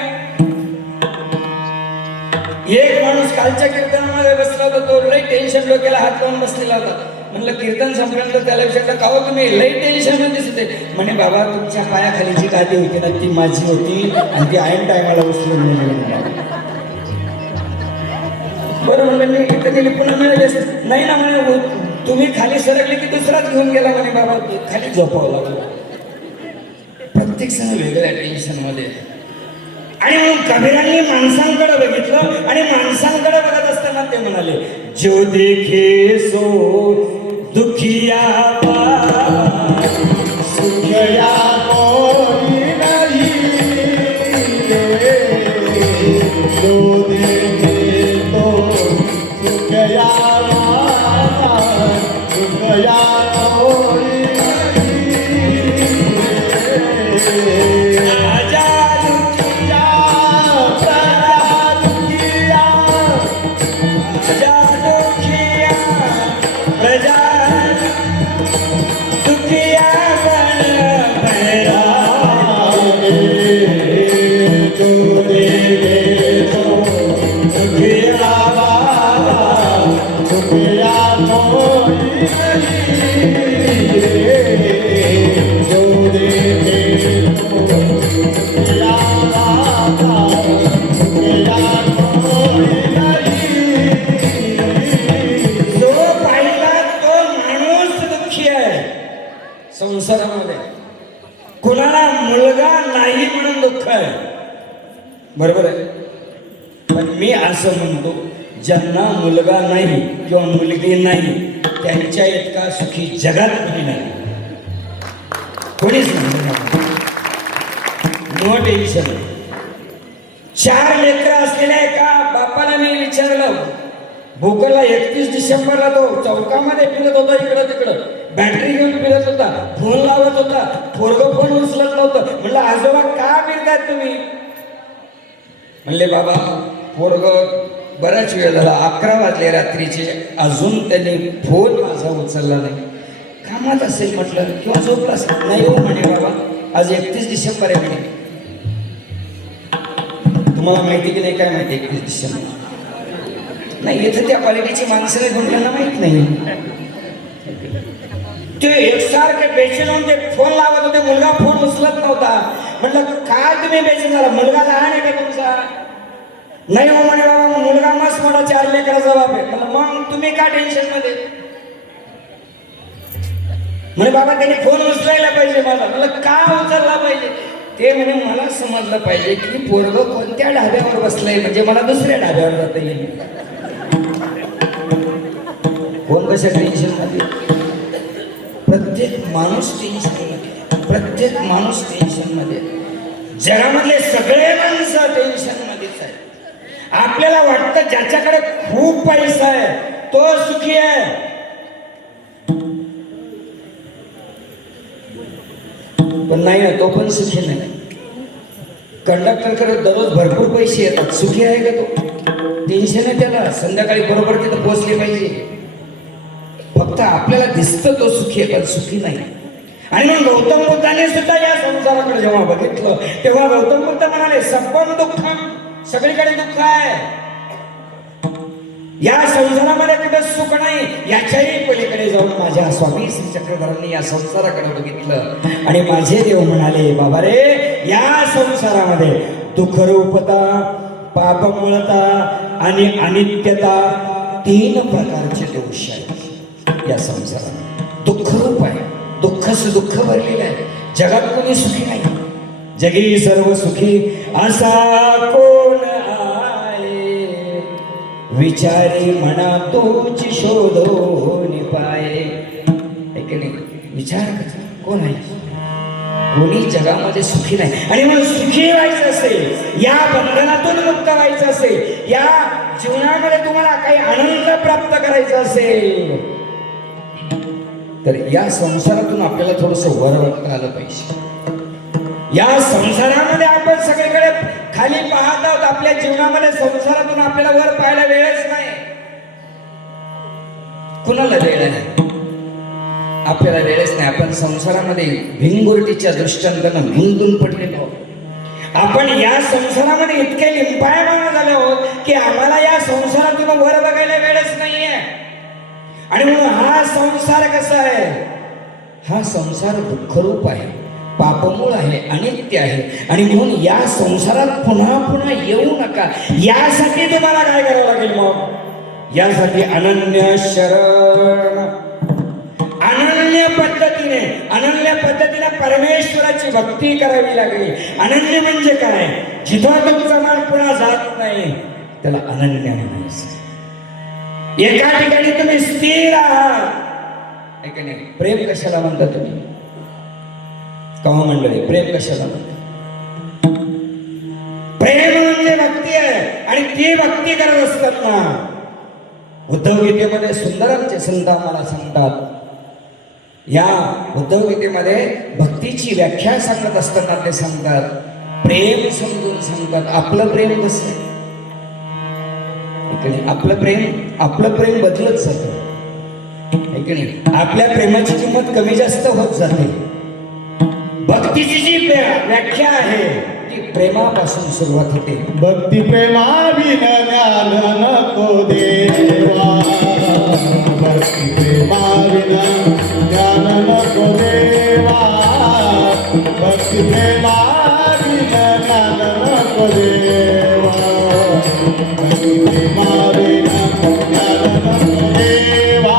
एक माणूस कालच्या कीर्तनामध्ये बसला होता, तो लई टेन्शन डोक्याला हात लावून बसलेला होता. म्हणलं कीर्तन संपल्यानंतर त्याला विचारलं का हो तुम्ही लई टेन्शन मध्ये दिसते. म्हणे बाबा तुमच्या पायाखाली जी गादी होती ना ती माझी होती आणि ती ऐन टायमाला उचलून नेली. बरं म्हणलं मी इथं गेली पुन्हा मिळाली नाही ना. म्हणे तुम्ही खाली सरकले की दुसराच घेऊन गेला. म्हणे बाबा खाली झोपावं लागलं. प्रत्येक जण वेगळ्या टेन्शन मध्ये. आणि म्हणून कबीरांनी माणसांकडे बघितलं आणि माणसांकडे बघत असताना ते म्हणाले जो देखे सो दुखिया सुखया कोई नहीं, जो देखे तो सुखया सुखया कोई नहीं. राजा दुखिया प्रजा दुखिया, राजा दुखिया प्रजा दुखिया बन भैरा. जो देखे तो सुखया सुखया कोई नहीं, जो देखे तो सुखया सुखया कोई नहीं. जो पाहिला तो माणूस दुःखी आहे संसारामध्ये. कुणाला मुलगा नाही म्हणून दुःख आहे, बरोबर आहे. पण मी असं म्हणतो ज्यांना मुलगा नाही किंवा मुलगी नाही त्यांच्या इतका सुखी जगात कोणी नाही, कोणीच नाही. No tension. 4 लेकरं असलेल्या एका बापाला मी विचारलं, भोकरला 31 डिसेंबरला तो चौकामध्ये फिरत होता, इकडं तिकडं बॅटरी घेऊन फिरत होता, फोन लावत होता, पोरगं फोन उचलत नव्हतं. म्हणलं आजोबा का फिरतात तुम्ही? म्हणले बाबा पोरगं बराच वेळ झाला, 11 वाजले रात्रीचे, अजून त्यांनी फोन माझा उचलला नाही. कामात असेल म्हटलं किंवा झोपला असेल. नाही हो म्हणे बाबा आज 31 डिसेंबर आहे म्हणे. तुम्हाला माहिती की नाही काय माहिती 31 डिसेंबर? नाही, इथं त्या क्वालिटीची माणसं नाही, त्यांना माहित नाही. ते एकसारखे बेचैन होऊन ते फोन लावत होते, मुलगा फोन उचलत नव्हता. म्हटलं काय तुम्ही बेचैन झाला, मुलगा लहान आहे का तुमचा? नाही हो म्हणे बाबा मुलगा मस्त मोठा 4 लेकराचा बाप आहे. म्हणलं मग तुम्ही का टेन्शन मध्ये? म्हणे बाबा त्यांनी फोन उचलायला पाहिजे मला. म्हणलं का उचलला पाहिजे? ते म्हणे मला समजलं पाहिजे की पोरगं कोणत्या ढाब्यावर बसलंय, म्हणजे मला दुसऱ्या ढाब्यावर जाता येईल. कोण कशा टेन्शन मध्ये? प्रत्येक माणूस टेन्शन मध्ये, प्रत्येक माणूस टेन्शन मध्ये. जगामधले सगळे माणसं टेन्शन मध्येच आहेत. आपल्याला वाटतं ज्याच्याकडे खूप पैसा आहे तो सुखी आहे, पण नाही ना, तो पण सुखी नाही. कंडक्टरकडे दररोज भरपूर पैसे येतात, सुखी आहे का तो? टेन्शन आहे त्याला, संध्याकाळी बरोबर तिथं पोहोचले पाहिजे. फक्त आपल्याला दिसतं तो सुखी आहे पण सुखी नाही. आणि मग गौतम बुद्धाने सुद्धा या संसाराकडे जेव्हा बघितलं तेव्हा गौतम बुद्ध म्हणाले सप्पम दुःखम, सगळीकडे दुःख आहे. या संसारामध्ये कुठे सुख नाही. याच्याही पलीकडे जाऊन माझ्या स्वामी श्री चक्रधरांनी या संसाराकडे बघितलं आणि माझे देव म्हणाले बाबा रे, या संसारामध्ये दुःख रूपता पापमूळता आणि अनित्यता, 3 प्रकारचे दोष आहेत या संसारात. दुःख रूप आहे, दुःखच दुःख भरलेलं आहे. जगात कोणी सुखी नाही. जगी सर्व सुखी असा कोण आहे, विचारी मना तोची शोधून पाये. है की नाही? विचार करा, कोण आहे? कोणी जगामध्ये सुखी नाही. आणि मग सुखी व्हायचं असेल, या बंधनातून मुक्त व्हायचं असेल, या जीवनामध्ये तुम्हाला काही आनंद प्राप्त करायचा असेल, तर या संसारातून आपल्याला थोडस वर बघता आलं पाहिजे. या संसारामध्ये आपण सगळीकडे खाली पाहत आहोत. आपल्या जीवनामध्ये संसारातून आपल्याला वर पाहायला वेळच नाही. कुणाला वेळ आहे? आपल्याला वेळच नाही. आपण संसारामध्ये भिंगुरटीच्या दृष्टांतानं गुंतून पडलेलो आहोत. आपण या संसारामध्ये इतके लिंपायमान झाले आहोत की आम्हाला या संसारातून वर बघायला वेळच नाहीये. आणि म्हणून हा संसार कसा आहे? हा संसार दुःखरूप आहे, पापमूळ आहे, अनित्य आहे. आणि म्हणून या संसारात पुन्हा पुन्हा येऊ नका. यासाठी तुम्हाला काय करावं लागेल? मग यासाठी अनन्य शरण, अनन्य पद्धतीने परमेश्वराची भक्ती करावी लागेल. अनन्य म्हणजे काय? जिथं तुमचा मन पुन्हा जात नाही त्याला अनन्य म्हणायचं. एका ठिकाणी तुम्ही स्थिर आहात. प्रेम कशाला म्हणता तुम्ही? कवा मंडळी, प्रेम कशाला म्हणता? प्रेम म्हणजे भक्ती आहे. आणि ती भक्ती करत असताना उद्धव गीतेमध्ये सुंदर आमचे संत आम्हाला सांगतात. या उद्धव गीतेमध्ये भक्तीची व्याख्या सांगत असताना ते सांगतात, प्रेम समजून सांगतात. आपलं प्रेम कसं आहे? आपलं प्रेम बदलत जातं. आपल्या प्रेमाची किंमत कमी जास्त होत जाते. भक्तीची जी व्याख्या आहे ती प्रेमापासून सुरुवात होते. भक्ती प्रेमाविन ज्ञान नको देवा, भक्ती प्रेमाविन ज्ञान नको देवा, भक्ती प्रेमाविन ज्ञान नको देवा, भक्ती प्रेमाविन ज्ञान नको देवा.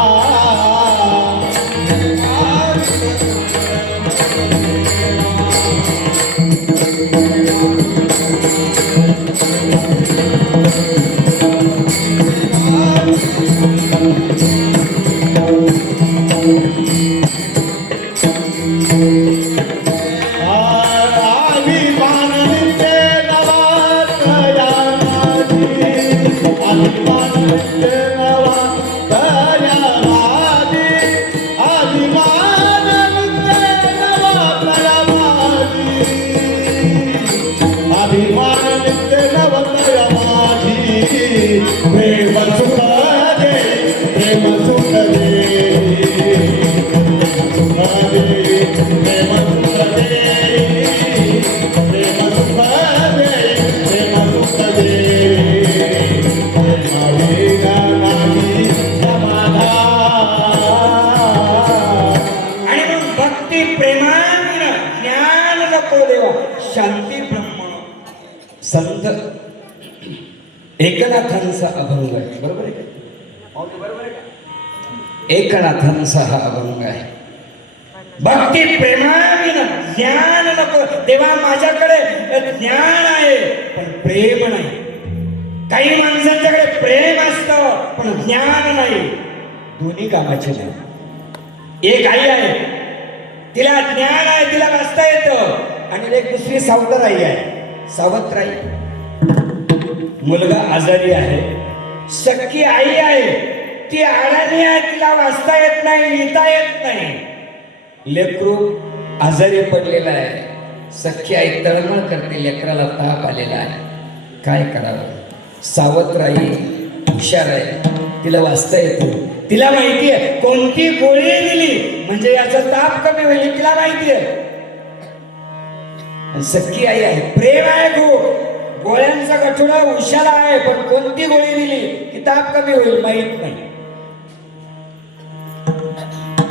शांती ब्रह्म. संत एकनाथांचा अभंग आहे. बरोबर आहे का? एकनाथांचा हा अभंग आहे. भक्ती प्रेमाविना ज्ञान नको देवा. माझ्याकडे ज्ञान आहे पण प्रेम नाही. काही माणसांच्याकडे प्रेम असतं पण ज्ञान नाही. दोन्ही कामाचे नाही. एक आई आहे, तिला ज्ञान आहे, तिला वाचता येतं. आणि एक दुसरी सावत्राई आहे, सावत्राई. मुलगा आजारी आहे, सख्खी आई आहे, ती अडाणी आहे, तिला वाचता येत नाही, लिहिता येत नाही. लेकरू आजारी पडलेला आहे, सख्खी आई तळमळ करते, लेकराला ताप आलेला आहे, काय करावं? सावत्राई हुशार आहे, तिला वाचता येतं. तिला माहिती आहे कोणती गोळी दिली म्हणजे याचा ताप कमी होईल, तिला माहिती आहे. सख्खी आई आहे, प्रेम आहे खूप, गोळ्यांचा गठुडा उशाला आहे, पण कोणती गोळी दिली की ताप कमी होईल माहित नाही.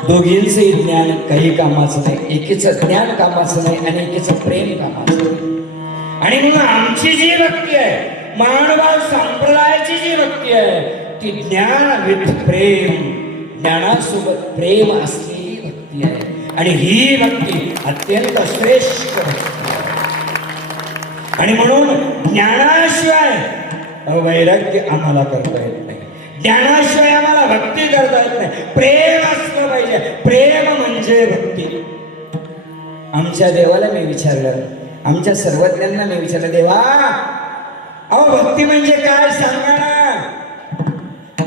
दोघींचे ज्ञान काही कामाचं नाही. एकीचं ज्ञान कामाचं नाही आणि एकीचं प्रेम कामाचं नाही. आणि म्हणून आमची जी भक्ती आहे महानुभाव संप्रदायाची जी भक्ती आहे ती ज्ञान विथ प्रेम, ज्ञानासोबत प्रेम असलेली भक्ती आहे. आणि ही भक्ती अत्यंत श्रेष्ठ भक्ती आहे. आणि म्हणून ज्ञानाशिवाय वैराग्य आम्हाला करता येत नाही, ज्ञानाशिवाय आम्हाला भक्ती करता येत नाही. प्रेम असलं पाहिजे. प्रेम म्हणजे भक्ती. आमच्या देवाला मी विचारलं, आमच्या सर्वज्ञांना मी विचारलं, देवा अहो भक्ती म्हणजे काय सांगा ना.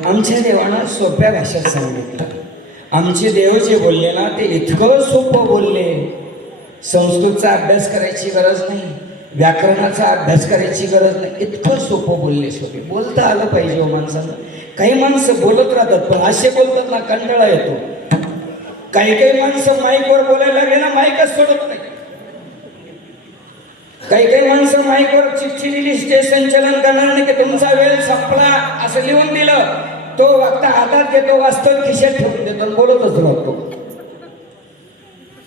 आमच्या देवानं सोप्या भाषेत सांगितलं. आमचे देव जे बोलले ना ते इतकं सोपं बोलले. संस्कृतचा अभ्यास करायची गरज नाही, व्याकरणाचा अभ्यास करायची गरज नाही, इतकं सोपं बोलले. सोपे बोलता आलं पाहिजे हो माणसानं. काही माणसं बोलत राहतात पण असे बोलतात ना कंटाळा येतो. काही काही माणसं माईकवर बोलायला लागले ना माईकच सोडत नाही. काही काही माणसं माईकवर चिठ्ठी दिली, स्टेज संचलन करणार नाही की तुमचा वेळ संपला असं लिहून दिलं, तो वक्ता हातात घेतो, वाचतो, खिशात ठेवून देतो, बोलतच राहतो.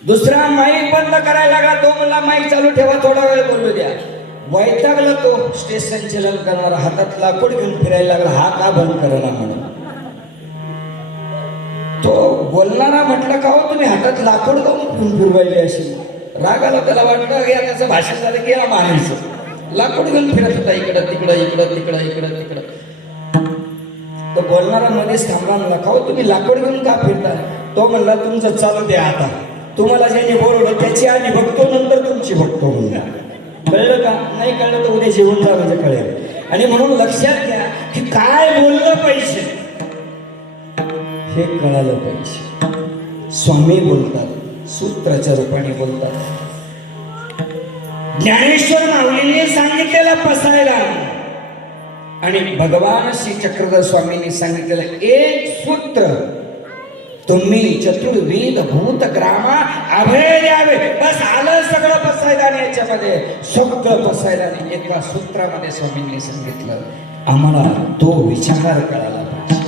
दुसरा माईक बंद करायला लागला, तो म्हणला माईक चालू ठेवा, थोडा वेळ बोलू द्या. वैतागला तो स्टेज संचलन करणारा, हातात लाकूड घेऊन फिरायला लागला, हा का बंद करणार म्हणून. तो बोलणारा म्हटलं का हो तुम्ही हातात लाकूड घेऊन फिरवायले अशी. राग आला त्याला, वाटलं की त्याचं भाषण झालं की याला मारायचं. लाकूड घेऊन फिरत होता इकडं तिकडं इकडं तिकडं इकडं तिकडं. तो बोलणारा मध्येच थांबला, म्हणला का हो तुम्ही लाकूड घेऊन का फिरता. तो म्हणला तुमचं चालू द्या आता, तुम्हाला ज्याने बोलवलं त्याची आधी बघतो नंतर तुमची बघतो म्हणला. कळलं का. नाही कळलं तर उद्या जेवण जा म्हणजे कळेल. आणि म्हणून लक्षात घ्या की काय बोललं पाहिजे हे कळालं पाहिजे. स्वामी बोलतात, सूत्राच्या रूपाने बोलतात. ज्ञानेश्वर माऊलीने सांगितलेला पसायला आणि भगवान श्री चक्रधर स्वामींनी सांगितलेलं एक सूत्र, तुम्ही चतुर्वेद भूत ग्रामा अभय द्यावे. बस आलं सगळं पसायदाने याच्यामध्ये, सगळं पसायदाने एका सूत्रामध्ये स्वामींनी सांगितलं. आम्हाला तो विचार कळाला पाहिजे.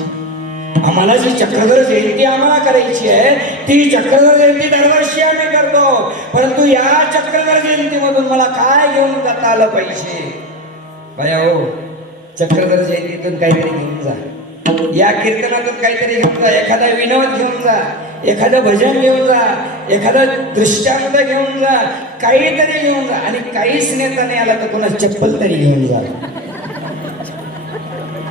आम्हाला जी चक्रधर जयंती आम्हाला करायची आहे ती चक्रधर जयंती दरवर्षी आम्ही करतो, परंतु या चक्रधर जयंतीमधून मला काय घेऊन जाता आलं पाहिजे. बाया हो, चक्रधर जयंतीतून काहीतरी घेऊन जा, या कीर्तनातून काहीतरी घेऊन जा, एखादा विनोद घेऊन जा, एखादं भजन घेऊन जा, एखादं दृष्टांत घेऊन जा, काहीतरी घेऊन जा. आणि काहीच नेता नाही आला तर कोणा चप्पल तरी घेऊन जा.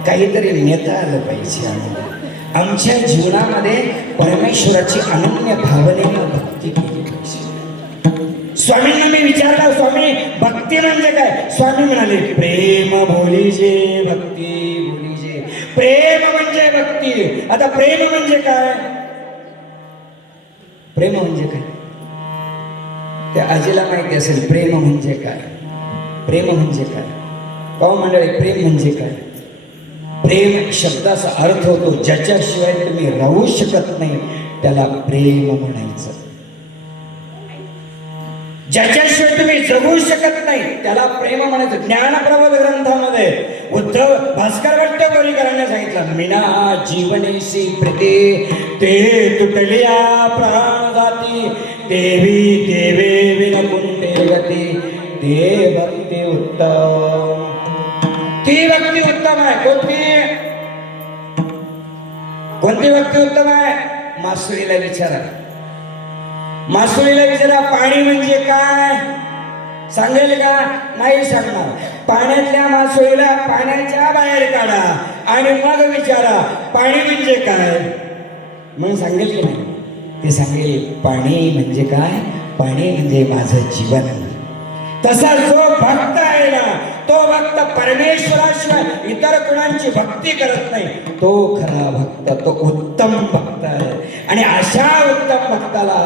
काहीतरी नेता आलं पाहिजे. आम्हाला आमच्या जीवनामध्ये परमेश्वराची अनन्य भावनेनं भक्ती केली पाहिजे. स्वामींना मी विचारला, स्वामी भक्ती म्हणजे काय. स्वामी म्हणाले प्रेम बोलीजे भक्ती बोलीजे. प्रेम म्हणजे भक्ती. आता प्रेम म्हणजे काय. प्रेम म्हणजे काय त्या आजीला माहिती असेल. प्रेम म्हणजे काय, प्रेम म्हणजे काय. पाहू मंडळी, प्रेम म्हणजे काय. प्रेम शब्दाचा अर्थ होतो ज्याच्याशिवाय तुम्ही राहू शकत नाही त्याला प्रेम म्हणायचं. ज्याच्याशिवाय तुम्ही जगू शकत नाही त्याला प्रेम म्हणायचं. ज्ञानप्रबोध ग्रंथामध्ये उद्धव भास्कर भट्टकोरीकरांनी सांगितलं, मीना जीवनेशी प्रीते ते तुटल्या प्राण जाती, देवी देवे विनकुंटे गती, ते भक्ती उत्तम. ती भक्ती उत्तम आहे. कोणती भक्ती उत्तम आहे. मासुरीला विचारा, मासुरीला विचारा पाणी म्हणजे काय सांगेल का. नाही सांगणार. पाण्यातल्या मासुरीला पाण्याच्या बाहेर काढा आणि मग विचारा पाणी म्हणजे काय, मग सांगेल की नाही. ते सांगेल पाणी म्हणजे काय, पाणी म्हणजे माझं जीवन. तसा जो भक्त आहे ना तो भक्त परमेश्वराशिवाय इतर कुणाची भक्ती करत नाही, तो खरा भक्त, तो उत्तम भक्त आहे. आणि अशा उत्तम भक्ताला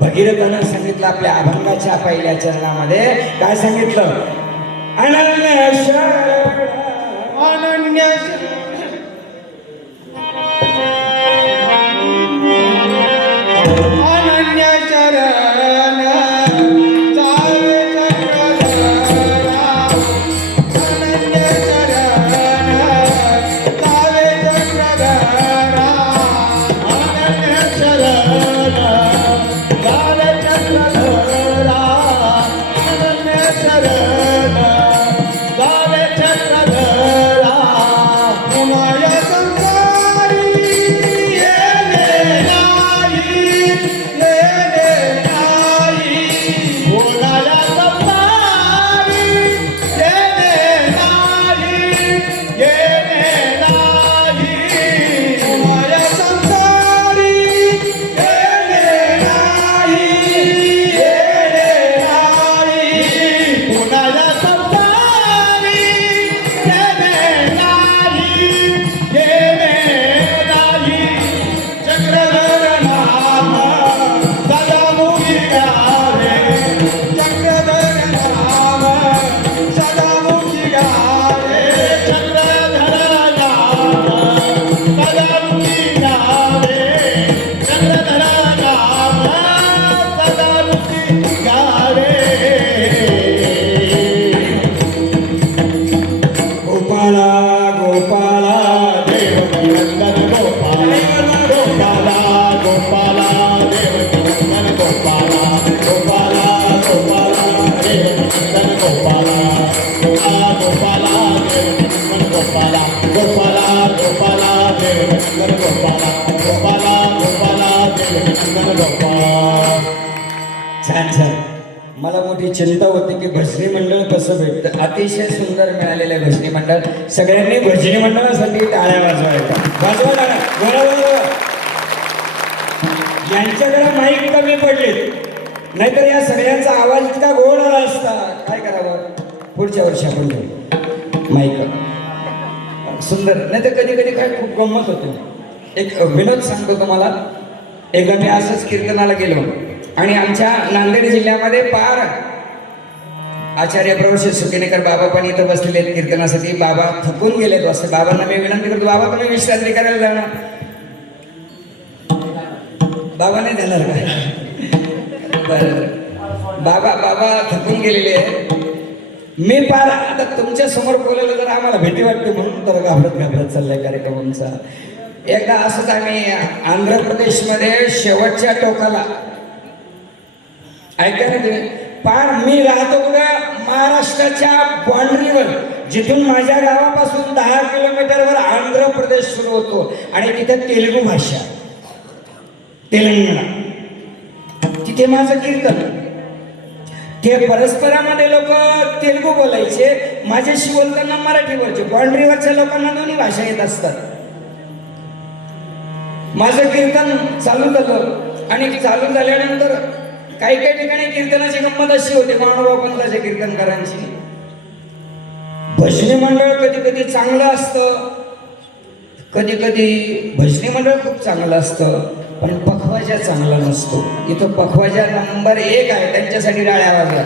भगीरथानं सांगितलं आपल्या अभंगाच्या पहिल्या चरणामध्ये. काय सांगितलं. अनन्य शरण अनन्य अनन्य शरण शरण नंदन गोपाल. छान छान. मला मोठी चिंता होती की भजनी मंडळ कसं भेटतं. अतिशय सुंदर मिळालेलं आहे भजनी मंडळ. सगळ्यांनी भजनी मंडळासाठी टाळ्या वाजवायच्या. वाजवा टाळ्या. बोला बोला. यांच्याकडे माईक कमी पडले, नाहीतर या सगळ्यांचा आवाज इतका गोड आला असता. काय करावं, पुढच्या वर्षी आपण घेऊ माईक. सुंदर. नाही तर कधी कधी काय खूप गंमत होते. एक विनोद सांगतो तुम्हाला. एकदा मी असंच कीर्तनाला गेलो आणि आमच्या नांदेड जिल्ह्यामध्ये पार आचार्य प्रभू सुकेनेकर बाबा पण इथं बसलेले आहेत कीर्तनासाठी. बाबा थकून गेलेत वाजता. बाबांना मी विनंती करतो, बाबा तुम्ही विश्रांती करायला जाणार. बाबा नाही देणार काय? बरं. बाबा बाबा थकून गेलेले आहेत. मी पार आता तुमच्या समोर बोलायला जर आम्हाला भीती वाटते म्हणून तर घाबरत चाललाय कार्यक्रम आमचा. एकदा असंच आम्ही आंध्र प्रदेशमध्ये शेवटच्या टोकाला, ऐका ना तुम्ही, पार मी राहतो कुठं महाराष्ट्राच्या बाउंड्रीवर, जिथून माझ्या गावापासून 10 किलोमीटरवर आंध्र प्रदेश सुरू होतो आणि तिथे तेलुगू भाषा, तेलंगणा, तिथे माझं कीर्तन. ते परस्परामध्ये लोक तेलुगू बोलायचे, माझ्याशी बोलताना मराठी बोलायचे. बाउंड्रीवरच्या लोकांना दोन्ही भाषा येत असतात. माझं कीर्तन चालू झालं आणि चालू झाल्यानंतर काही काही ठिकाणी कीर्तनाची गंमत अशी होती महानुभाव पंथाच्या कीर्तनकारांची. भजनी मंडळ कधी कधी चांगलं असतं, कधी कधी भजनी मंडळ खूप चांगलं असतं, पण पखवाजा चांगला नसतो. इथं पखवाजा नंबर 1 आहे, त्यांच्यासाठी टाळ्या वाजवा.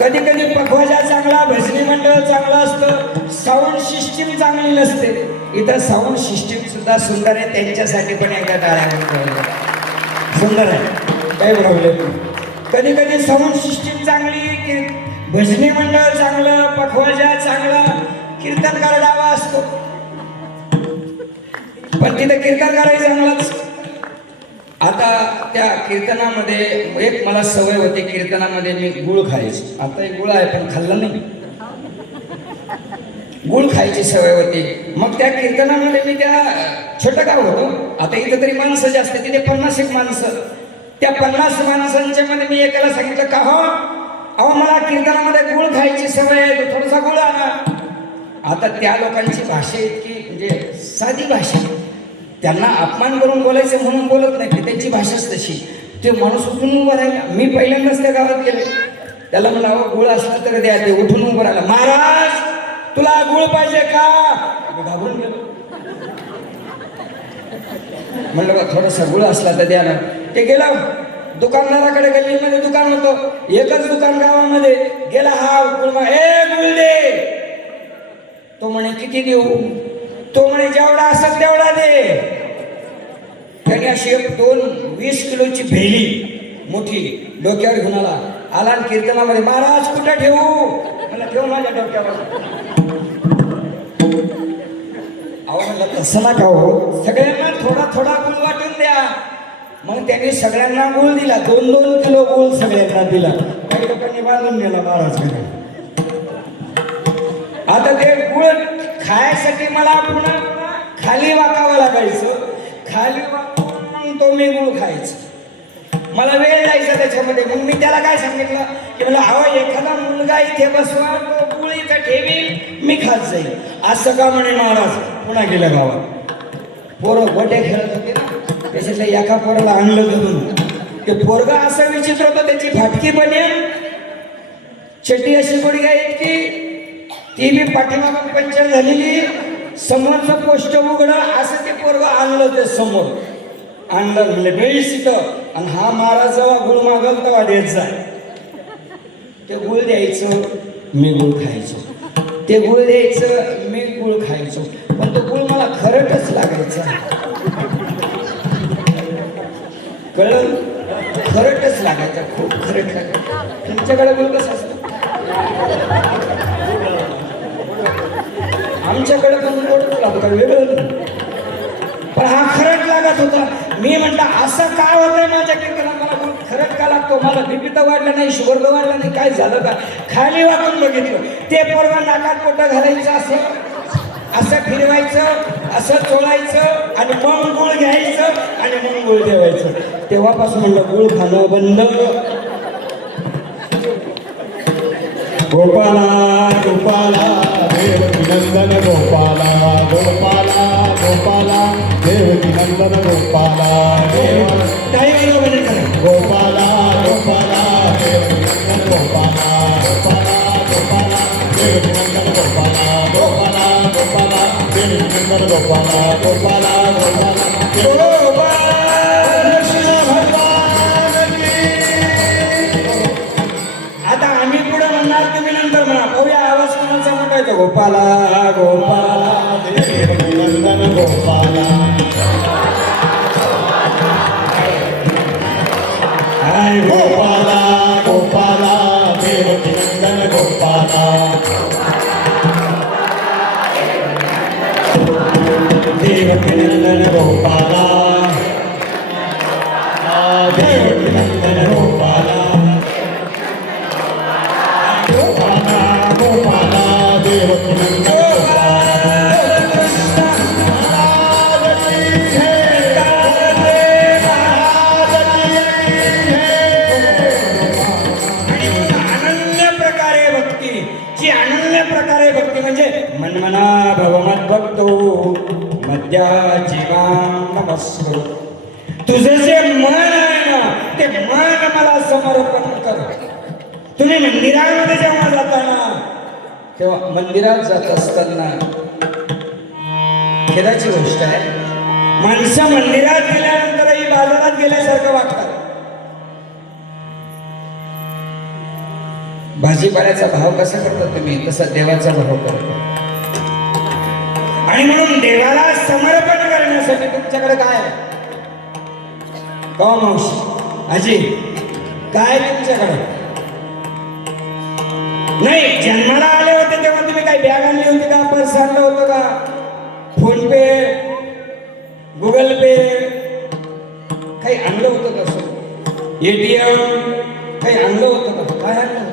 कधी कधी पखवाजा चांगला, भजनी मंडळ चांगलं असतं, साऊंड सिस्टीम चांगली नसते. इथं साऊंड सिस्टीम सुद्धा सुंदर आहे, त्यांच्यासाठी पण एकदा टाळ्या वाजवा. सुंदर आहे, काही प्रॉब्लेम नाही. कधी कधी साऊंड सिस्टीम चांगली, भजनी मंडळ चांगलं, पखवाजा चांगला, कीर्तनकार डावा असतो, पण तिथे कीर्तनकारही चांगलाच. आता त्या कीर्तनामध्ये एक मला सवय होती, कीर्तनामध्ये मी गुळ खायची. आता एक गुळ आहे पण खाल्लं नाही. गुळ खायची सवय होती. मग त्या कीर्तनामध्ये मी त्या छोटं गाव होतो, आता इथं तरी माणसं जास्त, तिथे 50 माणसं. त्या 50 माणसांच्या मध्ये मी एकाला सांगितलं का हो अहो मला कीर्तनामध्ये गुळ खायची सवय आहे, थोडासा गुळ आणा. आता त्या लोकांची भाषा इतकी म्हणजे साधी भाषा, त्यांना अपमान करून बोलायचं म्हणून बोलत नाही, त्यांची भाषाच तशी. ते माणूस उठून उभं राहिला. मी पहिल्यांदाच त्या गावात गेले, त्याला म्हणलं अहो गुळ असला तर द्या. ते उठून उभं राहिला. महाराज तुला गुळ पाहिजे का? घाबरून गेलो. म्हणलं बा थोडासा गुळ असला तर द्या ना. ते गेला दुकानदाराकडे, गल्लीमध्ये दुकान होतं, एकच दुकान गावामध्ये. गेला हा गुळ, ए गुळ दे. तो म्हणे किती देऊ? तो म्हणे जेवढा असेल तेवढा दे. त्याने अशी 20 किलोची भेली मोठी डोक्यावर घेऊन आला. आणि कीर्तनामध्ये महाराज कुठे ठेवू? मला ठेव माझ्या डोक्यावर. अहो म्हणलं तसं नका हो, सगळ्यांना थोडा थोडा गुळ वाटून द्या. मग त्यांनी सगळ्यांना गुळ दिला, 2-2 किलो गुळ सगळ्यांना दिला. काही लोकांनी बांधून नेला महाराजकडे. आता ते गुळ खायसाठी मला पुन्हा खाली वाकावं लागायचं. खाली वाकून तो मी गुळ खायचं. मला वेळ जायचा त्याच्यामध्ये. मग मी त्याला काय सांगितलं की मला अहो एखादा मुलगा इथे बसवा, तो गुळ इथं ठेवील, मी खात जाईल. असं का म्हणे महाराज. पुन्हा गेल्या गावात. पोरं गोट्या खेळत होते ना, त्याच्यातल्या एका पोराला आणलं धरून. ते पोरगा असं विचित्र होतं, त्याची फाटकी बनेल, चटी अशी गुडघ्या इतकी, ती बी पाठीमागून पंक्चर झालेली, समोरचं पोस्ट उघडं. असं ते पोरगा आणलं, ते समोर आणलं. म्हणले बेस इथं. आणि हा महाराज जेव्हा गुळ मागल तेव्हा देत जाय. ते गुळ द्यायचं, मी गुळ खायचो. ते गुळ द्यायचं, मी गुळ खायचो. पण तो गुळ मला खरटच लागायचा. कळलं? खरटच लागायचा, खूप खरट लागायचा. तुमच्याकडे गुळ कसं असतं? आमच्याकडे पण गोड लागतं, वेगळं. पण हा खरट लागत होता. मी म्हटलं असं काय होतंय माझ्या कीर्तनात, मला खरट का लागतो? मला बीपी तर वाढलं नाही, शुगर तर वाढलं नाही, काय झालं का? खाली वाकून बघितलं, ते पोरगा नाकात पोटं घालायचं, असं असं फिरवायचं असं चोळायचं आणि मग गुळ घ्यायचं आणि मग गुळ ठेवायचं. तेव्हापासून म्हणलं गुळ खाणं बंद. गोपाला गोपाला देवकी नंदन गोपाला गोपाला गोपाला देवकी नंदन गोपाला काही बरोबर करा. गोपाला गोपाला देवकी नंदन गोपाला गोपाला गोपाला देवकी नंदन गोपाला गोपाला गोपाला देवकी नंदन गोपाला गोपाला गोपाला कृष्ण भगवान की. आता आम्ही पुढे म्हणणार, तुम्ही नंतर म्हणा. पाहूया आवाज कोणाचा मोठा येतो. गोपाला गोपाला देवकी नंदन गोपाला हाय गोपाला गोपाला देवकी नंदन गोपाला देवकी नंदन गोपाला देवकी नंदन गोपाला गोपाला गोपाला देवकी नंदन अनन्य प्रकारे भक्ती, जी अनन्य प्रकारे भक्ती म्हणजे मनमना भवमत भक्तो मध्याची नमस्कार. तुझं जे मन आहे ना, ते मन मला समर्पण कर. तुम्ही मंदिरामध्ये जेव्हा जाताना, तेव्हा मंदिरात जात असताना खेदाची गोष्ट आहे, माणसं मंदिरात गेल्यानंतरही बाजारात गेल्यासारखं वागतात. भाजीपाल्याचा भाव कसा करता तुम्ही, तसा देवाचा भाव करता. आणि म्हणून देवाला समर्पण करण्यासाठी तुमच्याकडे काय आहे? का मावशी आजी काय तुमच्याकडे? नाही, जन्माला आले होते तेव्हा तुम्ही काही बॅग आणली होती का, पर्स आणलं होतं का, फोन पे, गुगल पे काही आणलं होतं तसं, एटीएम काही आणलं होतं का? काय आणलं होतं?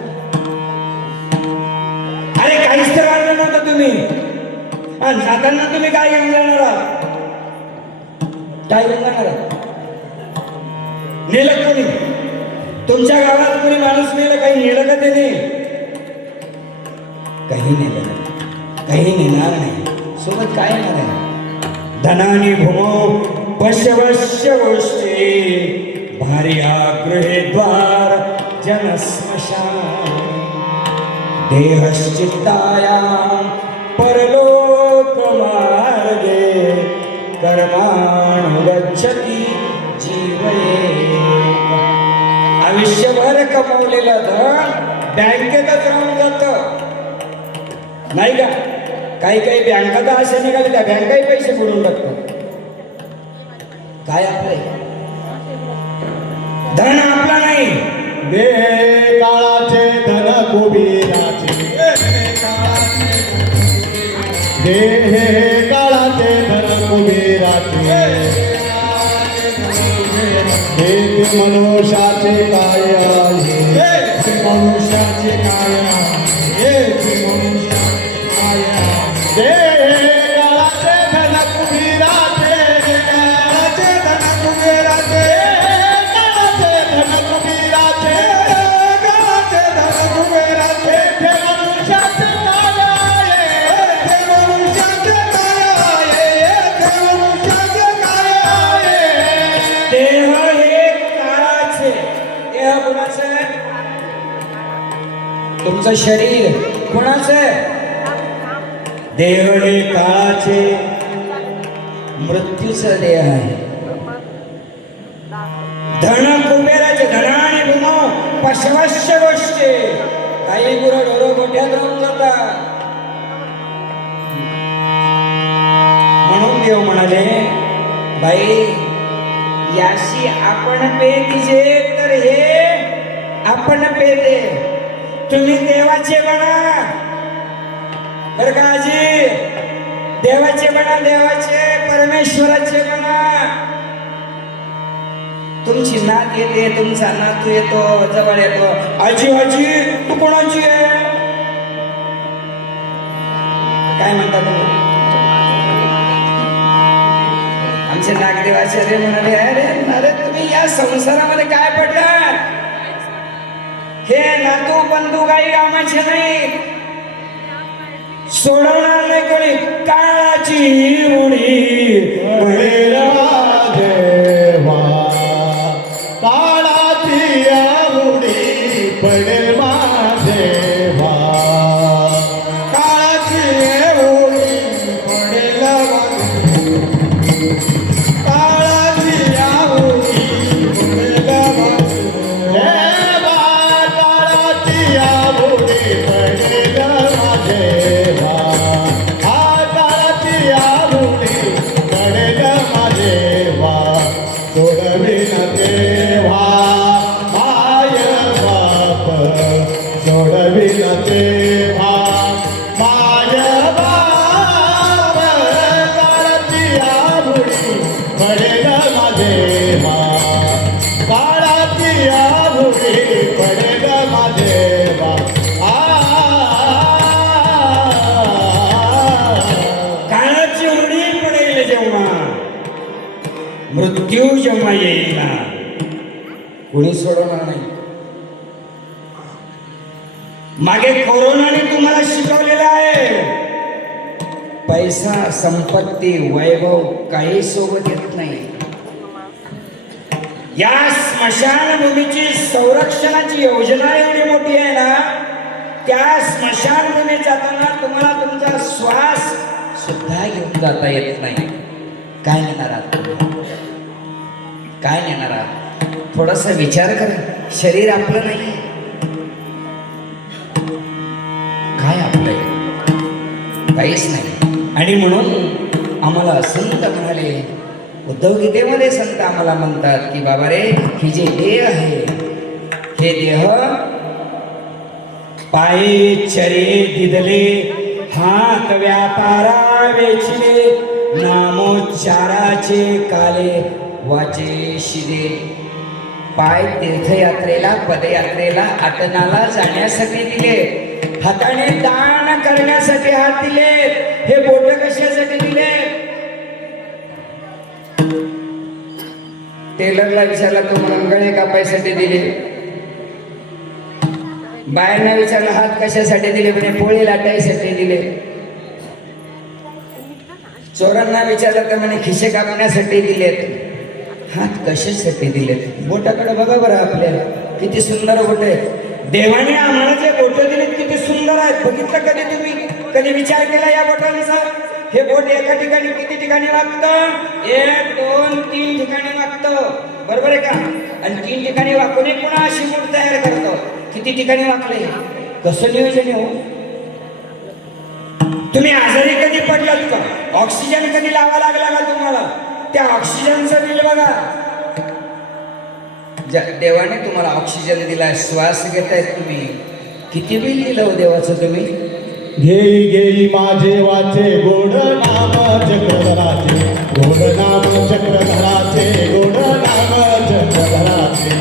अरे काहीच तर आणलं नव्हतं तुम्ही. आणि जाताना तुम्ही काय घेऊन जाणार आहात? काय घेऊन जाणार आहात? नेलं कोणी? तुमच्या गावात कोणी माणूस नेलं? काही नेलं का त्याने? काही नेलं नाही, काही नेणार नाही. सोबत काय येणार आहे? धनानी भूमो पशवश्य गोष्टी भार्या गृहे द्वार जनस्मशान देहश्चित्ताया परलोक मार्गे कर्मानुगच्छति जीवये. आयुष्यभर कमवलेलं धन बँकेतच राहून जातं, नाही का? काही काही बँका तर अशा निघाले, त्या बँकाही पैसे बुडून टाकतात. काय आपलं धन आपला नाही. दे काळाचे धन कुबीराचे दे हे काळाचे धन कुबीराचे दे ते मनुष्याचे काय आहे ते मनुष्याचे काय आहे ते मनुष्याचे काय आहे. दे हे काळाचे धन कुबीराचे काळाचे धन कुबीराचे काळाचे धन कुबीराचे काळाचे धन कुबीराचे ते मनुष्याचे काय आहे ते मनुष्याचे काय आहे ते मनुष्याचे काय आहे. देह हे काळाचे. देह कुणाचं आहे? तुमचं शरीर कुणाचं आहे? देह हे काळाचे, मृत्यूचा देह आहे. धन कुबेराचे, धनाने भूमो पशवश्य गोष्टी. काही गुरढोरं गोठ्यात राहून जातात. म्हणून देव म्हणाले, बाई याशी आपण पेतीचे तर हे आपण पेते. तुम्ही देवाचे बना बरं का आजी, देवाचे बना, देवाचे परमेश्वराचे बना. तुमची नात येते, तुमचा नातू येतो, जवळ येतो. आजी आजी तू कोणाची आहे? काय म्हणता तुम्ही? आमचे नागदेवाचार्य म्हणाले, अरे अरे तुम्ही या संसारामध्ये काय पडलात? हे नातू बंधू काही कामाचे नाही, सोडवणार नाही कोणी. काळाची उडी पडेल देवा, काळाची उडी पडेल देवा, काळाची उडी पडेल, काळाची उडी पडेल देवा, काळाची उडी पडेल देवा, काळाची उडी पडेल देवा, सोडविन देवा माय बाप, सोडविन देवा माय बाप, काळाची उडी पडेल देवा, काळाची उडी पडेल देवा. काळाची उडी पडेल जेव्हा, मृत्यू जेव्हा येईल ना, कोणी सोडवणार नाही. मागे कोरोनाने तुम्हाला शिकवलेलं आहे, पैसा, संपत्ती, वैभव काही सोबत येत नाही. या स्मशानभूमीची संरक्षणाची योजना एवढी मोठी आहे ना, त्या स्मशानभूमीत जाताना तुम्हाला तुमचा श्वास सुद्धा घेऊन जाता येत नाही. काय नेणार आहात तुम्ही? काय नेणार आहात? थोडासा विचार करा. शरीर आपलं नाही, काय आपलं आहे? काहीच नाही. आणि म्हणून आम्हाला संत म्हणाले, उद्धव गीतेमध्ये संत आम्हाला म्हणतात की बाबा रे, ही जे देह आहे, हे देह पाये चरे दिदले, हात व्यापारा वेचले, नामोच्चाराचे काले वाचे शिदे. पाय तीर्थयात्रेला, पदयात्रेला, आटनाला जाण्यासाठी दिले, हाताने दान करण्यासाठी हात दिले, हे बोट कशासाठी दिले? टेलरला विचारला, तुम्हाला गळे कापायसाठी दिले. बायांना विचारला, हात कशासाठी दिले? म्हणे पोळी लाटायसाठी दिले. चोरांना विचारलं तर म्हणे खिसे कापण्यासाठी दिलेत. हात कशासाठी दिलेत? बोटाकडे बघा बरं, आपल्याला किती सुंदर बोट आहे. देवाने आम्हाला जे बोट दिलेत किती सुंदर आहेत. बघितलं कधी तुम्ही? कधी विचार केला या बोटांचा? हे बोट एका ठिकाणी किती ठिकाणी वागतं? 1 2 3 ठिकाणी वागतं, बरोबर आहे का? आणि 3 ठिकाणी वाकून पुन्हा अशी बोट तयार करतो. किती ठिकाणी वाकले? कसं नियोजन आहे हो? तुम्ही आजारी कधी पडलात का? ऑक्सिजन कधी लावा लागला का तुम्हाला? त्या ऑक्सिजनचं बिल बघा. देवाने तुम्हाला ऑक्सिजन दिलाय, श्वास घेतायत तुम्ही, किती बिल दिलं हो देवाचं तुम्ही? घेई घेई माझे वाचे गोड नाम चक्रधराचे, गोड नाम चक्रधराचे, गोड नाम चक्रधराचे.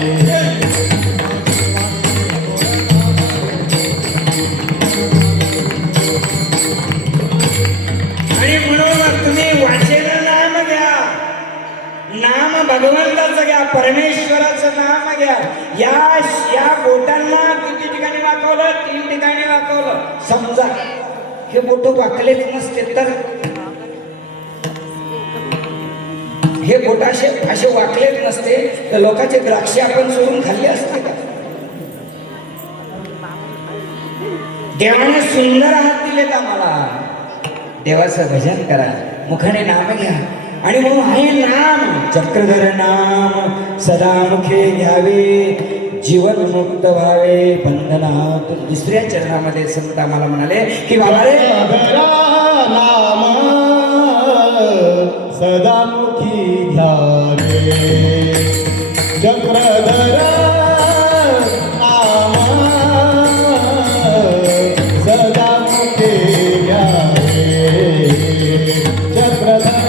आणि म्हणून तुम्ही वाचेलं नाम घ्या, नाम भगवंताचं घ्या, परमेश्वराचं नाम घ्या. या बोटांना किती ठिकाणी वाकवलं? 3 ठिकाणी वाकवलं. समजा हे बोट वाकलेच नसते तर, हे बोट असे वाकलेच नसते तर लोकांचे द्राक्षे आपण चोरून खाल्ले असते का? देवाने सुंदर हात दिलेत आम्हाला. देवाचं भजन करा, मुखाने नाम घ्या. आणि म्हणून हे नाम, चक्रधर नाम सदा मुखे घ्यावे, जीवन मुक्त व्हावे बंधनातून. दुसऱ्या चरणामध्ये संत आम्हाला म्हणाले की बाबा रे, नाम सदामुखी घ्यावे, चक्रधर नाम सदामुखी घ्यावे, चक्रधर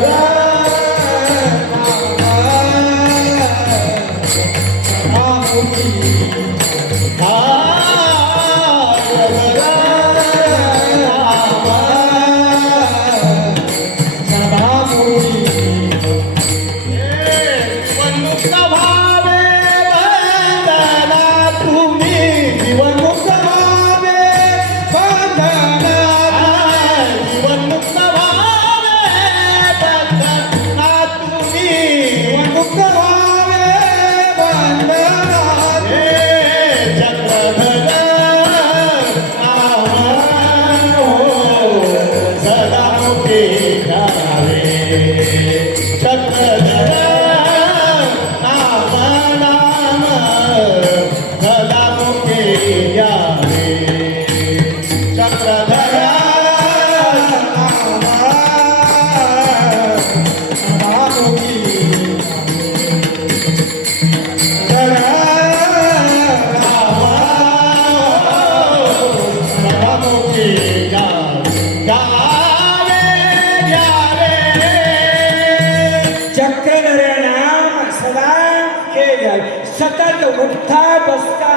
सतत उठता बसता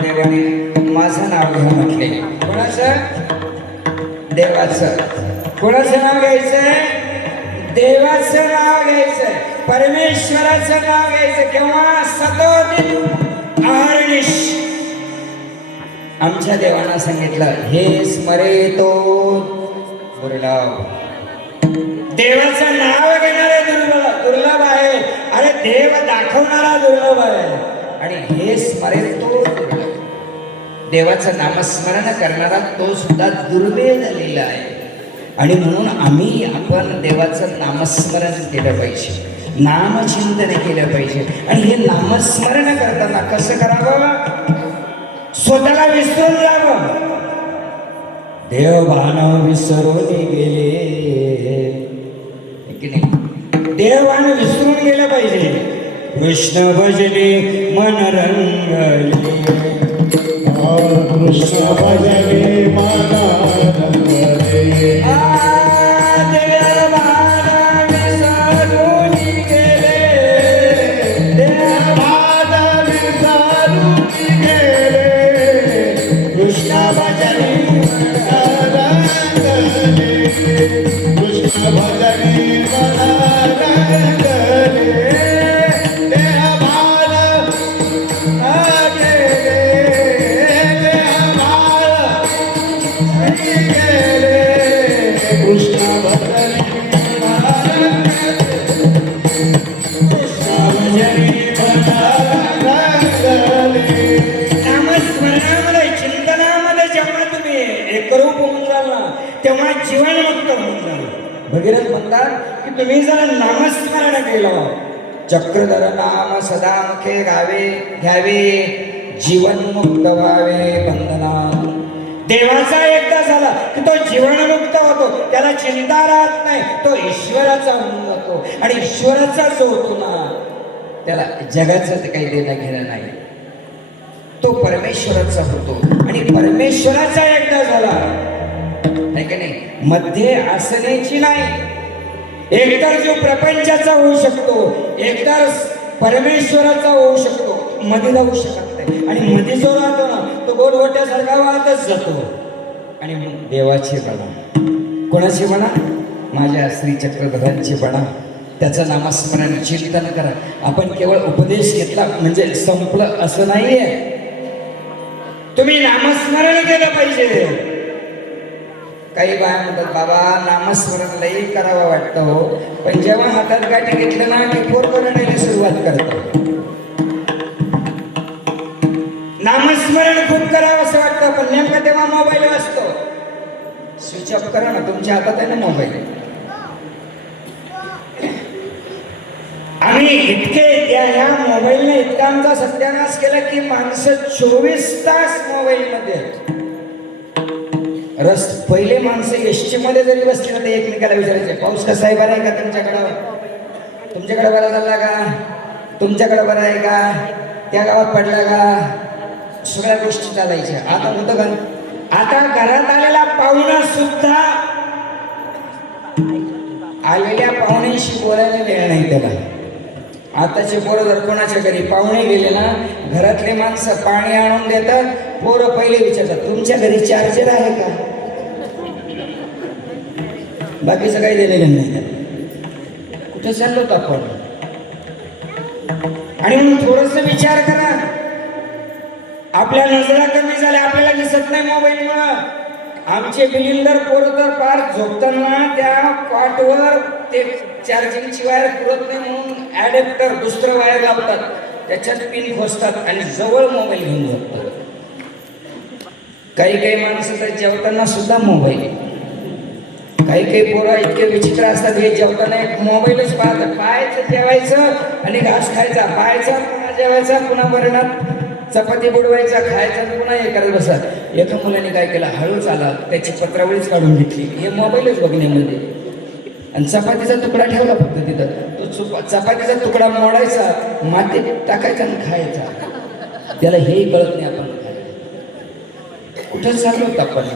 देवाने माझं नाव घ्या म्हटले. कोणाचं? देवाचं. कोणाचं नाव घ्यायचंय? देवाचं नाव घ्यायचंय, परमेश्वराचं नाव घ्यायचं. केव्हा? सतत अहर्निश. आमच्या देवानं सांगितलं, हे स्मरेतो दुर्लभ. देवाचं नाव घेणारे दुर्लभ आहे. अरे देव दाखवणारा दुर्लभ आहे. आणि हे स्मरेतो दुर्लभ. देवाचं नामस्मरण करणारा तो सुद्धा दुर्मिळ झालेला आहे. आणि म्हणून आपण देवाचं नामस्मरण केलं पाहिजे, नामचिंतन केलं पाहिजे. आणि हे नामस्मरण करताना कसं करावं? स्वतःला विसरून जावं. देवभान विसरून गेले की नाही? देवभान विसरून गेलं पाहिजे. कृष्ण भजने मन रंगले, कृष्ण भजने मना रंगले. देवभान विसरून गेले, देवभान विसरून गेले. कृष्ण भजने मना रंगले. कृष्ण भजने मना रंगले. नामस्मरणामध्ये, चिंतनामध्ये जेव्हा तुम्ही एकरूप होऊन जाल ना, तेव्हा जीवनमुक्त होऊन जाल. भगीरथ म्हणतात की तुम्ही जर नामस्मरण केलं, चक्रधर नाम सदा मुखे गावे घ्यावे, जीवनमुक्त व्हावे बंधनात. देवाचा एकदा झाला की तो जीवनमुक्त होतो, त्याला चिंता राहत नाही, तो ईश्वराचा होऊन जातो. आणि ईश्वराचा जो होतो ना, त्याला जगाचं काही देणं घेणं नाही, तो परमेश्वराचा होतो. आणि परमेश्वराचा एकदा झाला आहे की नाही, मध्ये असण्याची नाही. एकतर जो प्रपंचाचा होऊ शकतो, एकतर परमेश्वराचा होऊ शकतो, मध्ये जाऊ शकत नाही. आणि मध्ये जो राहतो ना, तो गोलगोट्यासारखा वाहतच जातो. आणि मग देवाची बणा, कोणाची बणा? माझ्या श्री चक्रधरांची बणा. त्याचं नामस्मरण चिंतन करा. आपण केवळ उपदेश घेतला म्हणजे संपलं असं नाहीये. तुम्ही नामस्मरण केलं पाहिजे. काही बाया म्हणतात, बाबा नामस्मरण लई करावं वाटतं हो, पण जेव्हा हातात गाठी घेतलं ना की पोरं रडायला सुरुवात करतात. नामस्मरण खूप करावं असं वाटतं, पण नेमकं तेव्हा मोबाईल वाजतो. स्विच ऑफ करा ना, तुमच्या हातात आहे ना मोबाईल. आम्ही इतके ह्या मोबाईलने इतका आमचा सत्यानाश केला की माणसं 24 तास मोबाईलमध्ये. पहिले माणसं एसटी मध्ये जरी बसले ना, तर एकमेकाला विचारायचे, पाऊस कसा आहे, बरा आहे का तुमच्याकडं? तुमच्याकडे बरा झाला का? तुमच्याकडे बरा आहे का? त्या गावात पडला का? सगळ्या गोष्टी चालायच्या. आता होतं का? आता घरात आलेला पाहुणा सुद्धा आलेल्या पाहुण्याशी बोलायला वेळ नाही त्याला. आताचे पोरं जर कोणाच्या घरी पाहुणे गेले ना, घरातले माणसं पाणी आणून देतात, पोरं पहिले विचारतात, तुमच्या घरी चार्जर आहे का? बाकीचं काही दिलेलं नाही. कुठे चाललो आपण? आणि म्हणून थोडस विचार करा. आपल्या नजरा कमी झाल्या, आपल्याला दिसत नाही मोबाईलमुळं. आमचे बिलिंदर पोरं तर पार झोपताना त्या कॉटवर ते चार्जिंगची वायर पुरत नाही म्हणून ॲडॅप्टर दुसरं वायर लावतात, त्याच्यात पिन खोसतात आणि जवळ मोबाईल घेऊन झोपतात. काही माणसं तर जेवताना सुद्धा मोबाईल. काही पोरं इतके विचित्र असतात, हे जेवताना एक मोबाईलच पाहतात. पाहायचं, जेवायचं आणि घास खायचा, पाहायचा, पुन्हा जेवायचा, पुन्हा वरणात चपाती बुडवायचा, खायचा, पुन्हा हे करत बसा. एका मुलाने काय केलं, हळूच आला, त्याची पत्रावळीच काढून घेतली, हे मोबाईलच बघण्यामध्ये. आणि चपातीचा तुकडा ठेवला फक्त तिथं. तो चपातीचा तुकडा मोडायचा, मातीत टाकायचा आणि खायचा. त्याला हेही कळत नाही आपण कुठं चाललो आपण.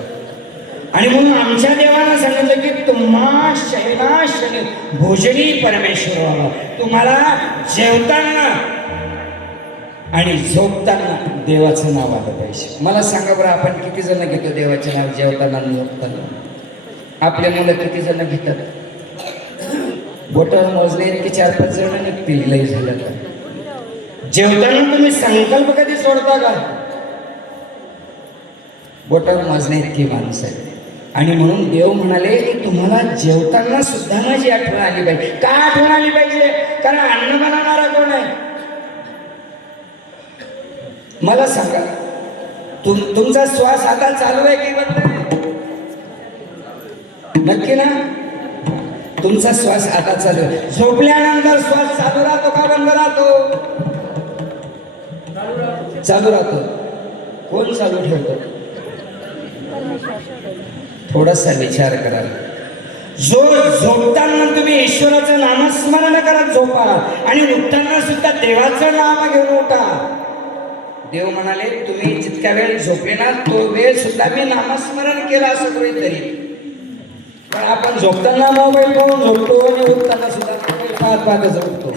आणि म्हणून आमच्या देवानं सांगितलं की तुम्हा शयनाशनी भोजनी परमेश्वर, तुम्हाला जेवताना आणि झोपताना देवाचं नाव आलं पाहिजे. मला सांगा बरं, आपण किती जण घेतो देवाचे नाव जेवताना आणि झोपताना? आपले मुलं किती जण घेतात? बोटावर मोजले की 4-5 जण निघतील लई झालं तर. जेवताना तुम्ही संकल्प कधी सोडता का? बोटावर मोजणे इतकी माणसं आहेत. आणि म्हणून देव म्हणाले की तुम्हाला जेवताना सुद्धा माझी आठवण आली पाहिजे. का आठवण आली पाहिजे? कारण अन्न बनवणारा कोण आहे? मला सांगा, तुमचा श्वास आता चालू आहे की बंद आहे? नक्की ना? तुमचा श्वास आता चालू आहे. झोपल्यानंतर श्वास चालू राहतो का बंद राहतो? चालू राहतो. कोण चालू ठेवतो? थोडासा विचार करा. जो झोपताना तुम्ही ईश्वराचं नामस्मरण करत झोपा आणि उठताना सुद्धा देवाचं नाम घेऊन उठा. देव म्हणाले तुम्ही जितक्या वेळ झोपले ना तो वेळ सुद्धा मी नामस्मरण केलं असं तरी. पण आपण झोपताना मोबाईल घेऊन झोपतो आणि उठताना सुद्धा पाहत झोपतो.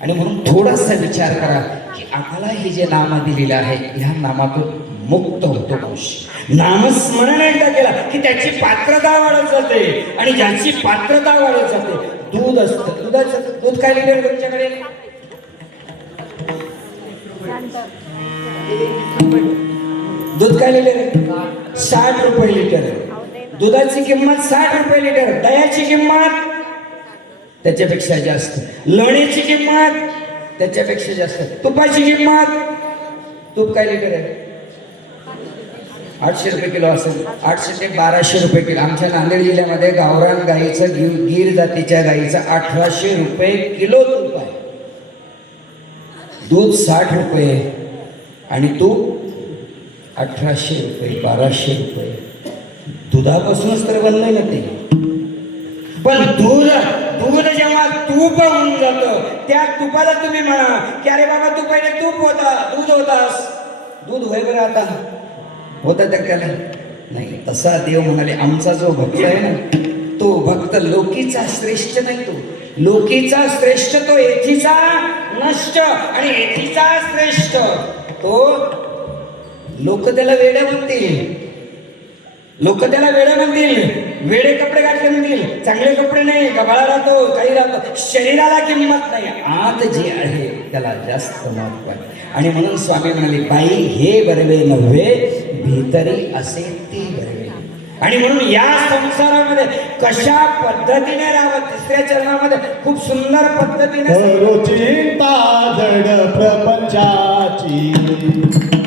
आणि म्हणून थोडासा विचार करा की आम्हाला हे जे नाम दिलेलं आहे ह्या नामातून मुक्त होतो मनुष्य. नामस्मरण एकदा केला की त्याची पात्रता वाढत जाते आणि ज्याची पात्रता वाढत जाते दूध असतं. दूध काय लिहिलं तुमच्याकडे? दूध काय लिहिलं? 60 रुपये लिटर. दुधाची किंमत 60 रुपये लिटर. दह्याची किंमत त्याच्यापेक्षा जास्त. लोणीची किंमत त्याच्यापेक्षा जास्त. तुपाची किंमत, तूप काय लिटर आहे? 800 रुपये किलो असेल. 800 ते 1200 रुपये किलो. आमच्या नांदेड जिल्ह्यामध्ये गावरान गाईचं गीर जातीच्या गाईचं 1800 रुपये किलो तूप आहे. दूध 60 रुपये आणि तूप 1800 रुपये 1200 रुपये. दुधापासूनच तर बनलंय ना ते. पण दूध जेव्हा तूप होऊन जातं त्या तुपाला तुम्ही म्हणा की अरे बाबा तू पहिले तूप होता, दूध होतास. दूध होय बरं आता होता तर त्याला नाही. तसा देव म्हणाले आमचा जो भक्त आहे ना तो भक्त लोकीचा श्रेष्ठ नाही. तो लोकीचा श्रेष्ठ, तो एथीचा नष्ट आणि एथीचा श्रेष्ठ. तो लोक त्याला वेड्या म्हणतील, लोक त्याला वेड्या म्हणतील, वेडे कपडे घातले म्हणतील, चांगले कपडे नाही, गबाळा राहतो, काही राहतो, शरीराला किंमत नाही, आत जे आहे त्याला जास्त महत्व आहे. आणि म्हणून स्वामी म्हणाले बाई हे बरवे नव्हे भीतरी असे ते बरवे. आणि म्हणून या संसारामध्ये कशा पद्धतीने राहावं तिसऱ्या चरणामध्ये खूप सुंदर पद्धतीने करो चिंता जड प्रपंचाची,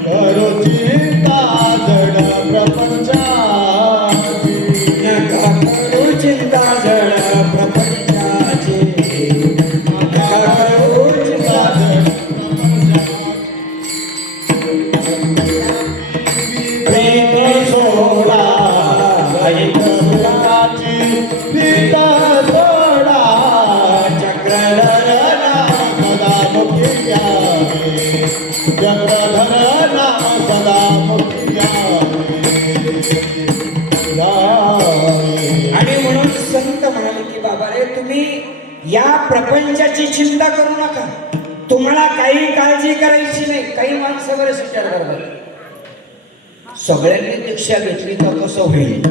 करो चिंता जड प्रपंचाची, करो चिंता जड प्रपंचाची, करो चिंता जड प्रीत सोडा ऐक मुलाची, प्रीत सोडा चक्रधर नाम सदा मुक्ती द्यावे, चक्रधर नाम सदा मुक्ती द्यावे. आणि म्हणून संत म्हणाले की बाबा रे तुम्ही या प्रपंचाची चिंता करू नका. तुम्हाला काही काळजी करायची नाही. काही माणसं बरेच विचार करतात सगळ्यांनी दीक्षा घेतली तर कसं होईल.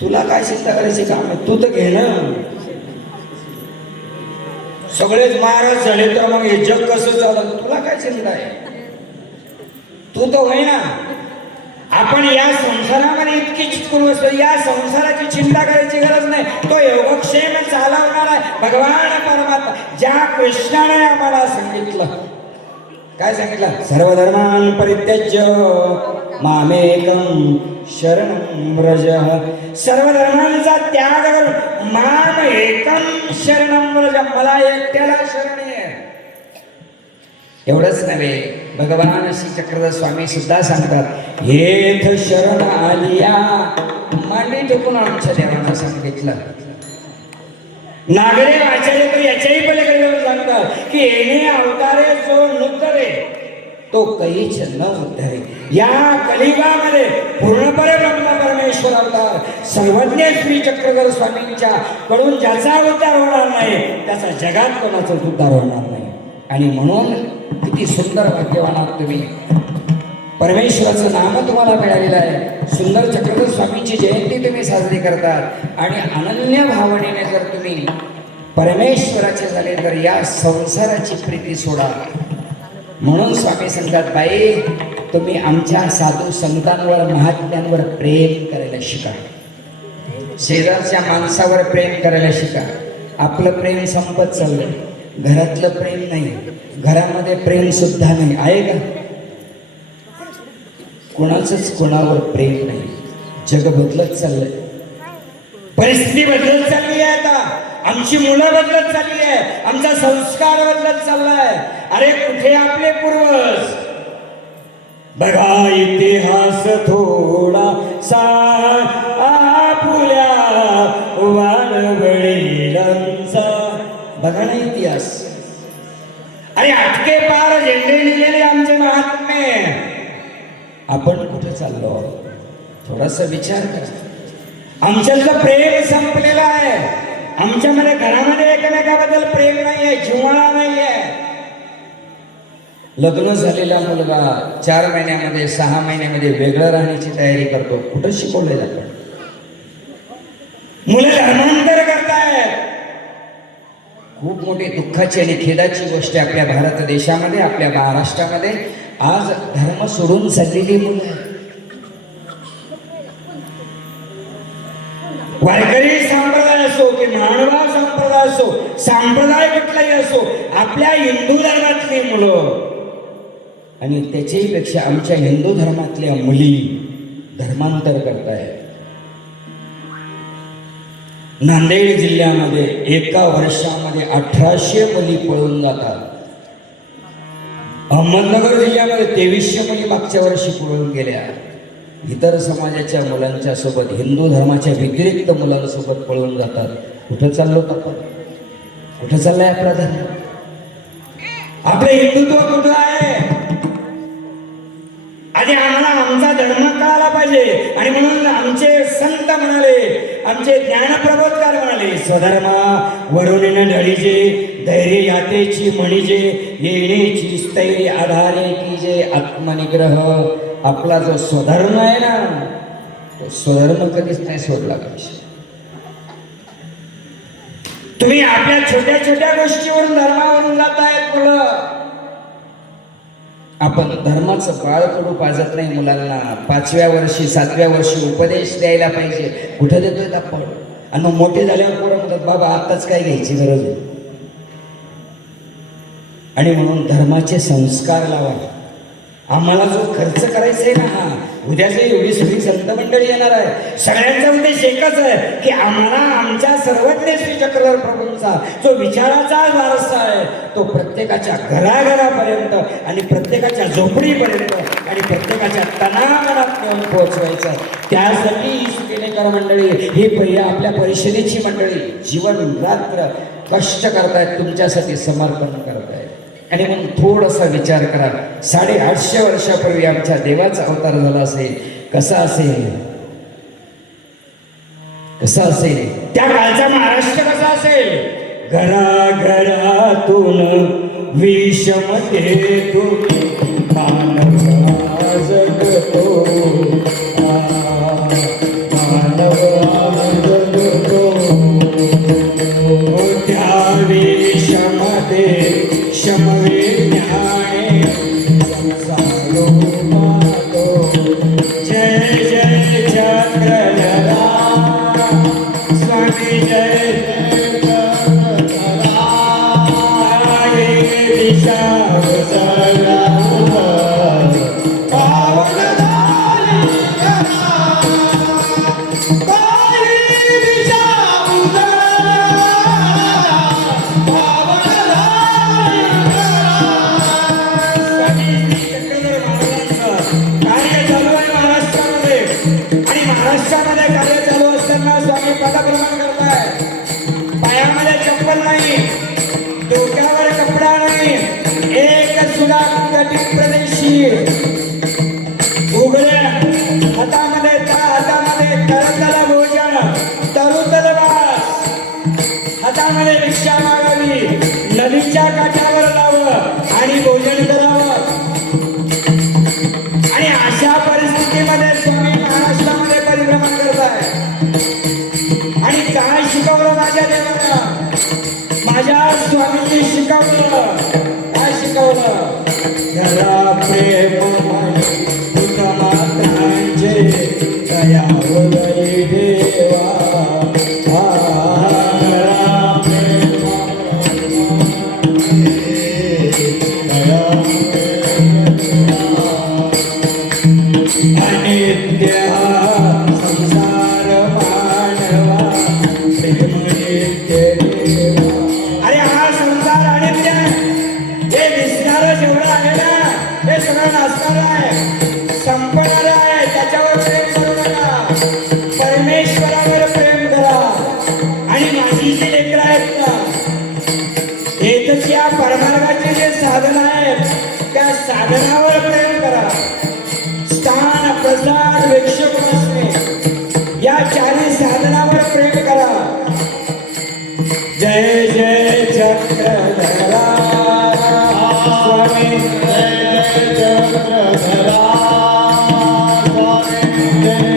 तुला काय चिंता करायची काम आहे? तू तर घे ना. सगळेच महाराज झाले तर मग हे जग कसं चालत? तुला काय चिंता आहे? तू तर होय ना. आपण या संसारामध्ये इतकी चिटकून बसतो. या संसाराची चिंता करायची गरज नाही. तो योगक्षेम चालवणार आहे भगवान परमात्मा. ज्या कृष्णाने आम्हाला सांगितलं, काय सांगितलं? सर्वधर्मान् परित्यज्य मामेकं शरणं व्रज. सर्व धर्मांचा त्याग करून माम एकं शरणं व्रज, मला एकट्याला शरण ये. एवढंच नव्हे, भगवान श्री चक्रधर स्वामी सुद्धा सांगतात हेथ शरण आलिया. मांडी टेकून आमच्या देवांना सांगितलं. नागरे आचार्य तर याच्याही पलीकडे सांगतात की येणे अवतारे जो नूतरे तो कहीच न उद्धरे. या कलियुगामध्ये पूर्णपणे ब्रह्म परमेश्वर अवतार सर्वज्ञ श्री चक्रधर स्वामींच्या कडून ज्याचा उद्धार होणार नाही त्याचा जगात कोणाचाच उद्धार होणार नाही. आणि म्हणून किती सुंदर भाग्यवान आहात तुम्ही. परमेश्वराचं नाम तुम्हाला मिळालेलं आहे. सुंदर चक्रधर स्वामींची जयंती तुम्ही साजरी करतात आणि अनन्य भावनेने जर तुम्ही परमेश्वराचे झाले तर या संसाराची प्रीती सोडा. म्हणून स्वामी सांगतात, बाई तुम्ही आमच्या साधू संतांवर महात्म्यांवर प्रेम करायला शिका. शेजारच्या माणसावर प्रेम करायला शिका. आपलं प्रेम संपत चाललंय. घरातलं प्रेम नाही, घरामध्ये प्रेम सुद्धा नाही. आहे का? कोणाचंच कोणावर प्रेम नाही. जग बदलत चाललंय. परिस्थिती बदलत चालली आहे. आता आमची मुलं बदलत चालली आहे. आमचा संस्कार बदलत चाललाय. अरे कुठे आपले पूर्वज? बघा इतिहास थोडा सा आपुल्या वाडवडिलांचा. बघा ना इतिहास. अरे अटके पार झेंडे लिहिलेले आमचे महात्मे. आपण कुठे चाललो? थोडासा विचार करा. आमच्यातलं प्रेम संपलेलं आहे. आमच्यामध्ये घरामध्ये एकमेकाबद्दल प्रेम नाहीये, जिव्हाळा नाहीये. लग्न झालेला मुलगा 4 महिन्यामध्ये 6 महिन्यामध्ये वेगळं राहण्याची तयारी करतो. कुठं शिकवलेलं आपण? मुलं धर्मांतर करतायत. खूप मोठी दुःखाची आणि खेदाची गोष्ट आहे आपल्या भारत देशामध्ये, आपल्या महाराष्ट्रामध्ये आज धर्म सोडून चाललेली मुलं. वारकरी संप्रदाय असो की मानवा संप्रदाय असो, संप्रदाय कुठलाही असो, आपल्या हिंदू धर्मातली मुलं आणि त्याच्याही पेक्षा आमच्या हिंदू धर्मातल्या मुली धर्मांतर करतायत. नांदेड जिल्ह्यामध्ये एका वर्षामध्ये 1800 मुली पळून जातात. अहमदनगर जिल्ह्यामध्ये 2300 मुली मागच्या वर्षी पळून गेल्या. इतर समाजाच्या मुलांच्या सोबत, हिंदू धर्माच्या व्यतिरिक्त मुलांसोबत पळून जातात. कुठं चाललो आपण? कुठं चाललाय आपला धर्म? आपलं हिंदुत्व कुठं आहे? आधी आम्हाला आमचा धर्म कळाला पाहिजे. आणि म्हणून आमचे संत म्हणाले, आमचे ज्ञानप्रबोधकार म्हणाले, स्वधर्मा वरुणीन ढळीजे, धैर्य यातेची म्हणीजे, येणेची स्थैर्य आधारे कीजे आत्मनिग्रह. आपला जो स्वधर्म आहे ना, तो स्वधर्म कधीच नाही सोडला पाहिजे. तुम्ही आपल्या छोट्या छोट्या गोष्टीवरून धर्मावरून जातायत मुलं. आपण धर्माचं बाळकडू पाजत नाही मुलांना. 5व्या वर्षी 7व्या वर्षी उपदेश द्यायला पाहिजे. कुठं देतोय आपण? आणि मग मोठे झाल्यावर पोरं म्हणतात, बाबा आताच काय घ्यायची गरज आहे. आणि म्हणून धर्माचे संस्कार लावा. आम्हाला जो खर्च करायचा आहे ना, उद्याची एवढी सगळी संत मंडळी येणार आहे. सगळ्यांचा उद्देश एकच आहे की आम्हाला आमच्या सर्वज्ञ श्री चक्रधर प्रभूंचा जो विचाराचा वारसा आहे तो प्रत्येकाच्या घराघरापर्यंत आणि प्रत्येकाच्या झोपडीपर्यंत आणि प्रत्येकाच्या तनामनात नेऊन पोहोचवायचं. त्यासाठी ही सुकेनेकर मंडळी, ही आपल्या परिषदेची मंडळी जीवन रात्र कष्ट करतायत, तुमच्यासाठी समर्पण करतायत. आणि म्हणून थोडासा विचार करा. 850 वर्षापूर्वी आमच्या देवाचा अवतार झाला असेल. कसा असेल? कसा असेल? त्या काळचा महाराष्ट्र कसा असेल? घराघरातून विषमतेतून मानव जगतो, मानव जगतो. त्या विषमते क्षमविज्ञाने संसारो मातो. जय जय चक्रधरा स्वामी, जय जय चक्रधरा. दिशा सदा पावन रस्त्यामध्ये रिक्षा मागावी, नदीच्या काठावर जावं आणि भोजन करावं. आणि अशा परिस्थितीमध्ये स्वामी महाराष्ट्रामध्ये परिभ्रमण करताय. आणि काय शिकवलं माझ्या देवानं, माझ्या स्वामींनी शिकवलं, काय शिकवलं? घरा प्रेम मातांचे दयावरी देवा. अनित्य संसार मानवा अरे हा संसार अनित्य आहे. हे दिसणारं जेवढं आहे ना हे सगळं नाचणार आहे, संपणार आहे. त्याच्यावर प्रेम करू नका, परमेश्वरावर प्रेम करा. आणि माझी जी लेकरं आहेत ना, हेच या परमार्गाचे जे साधन आहेत त्या साधनावर प्रेम करा. स्थान प्रसाद वेक्षक असणे या चारी साधनावर प्रेम करा. जय जय चक्रधरा स्वामी, जय चक्रधरा स्वामी, जय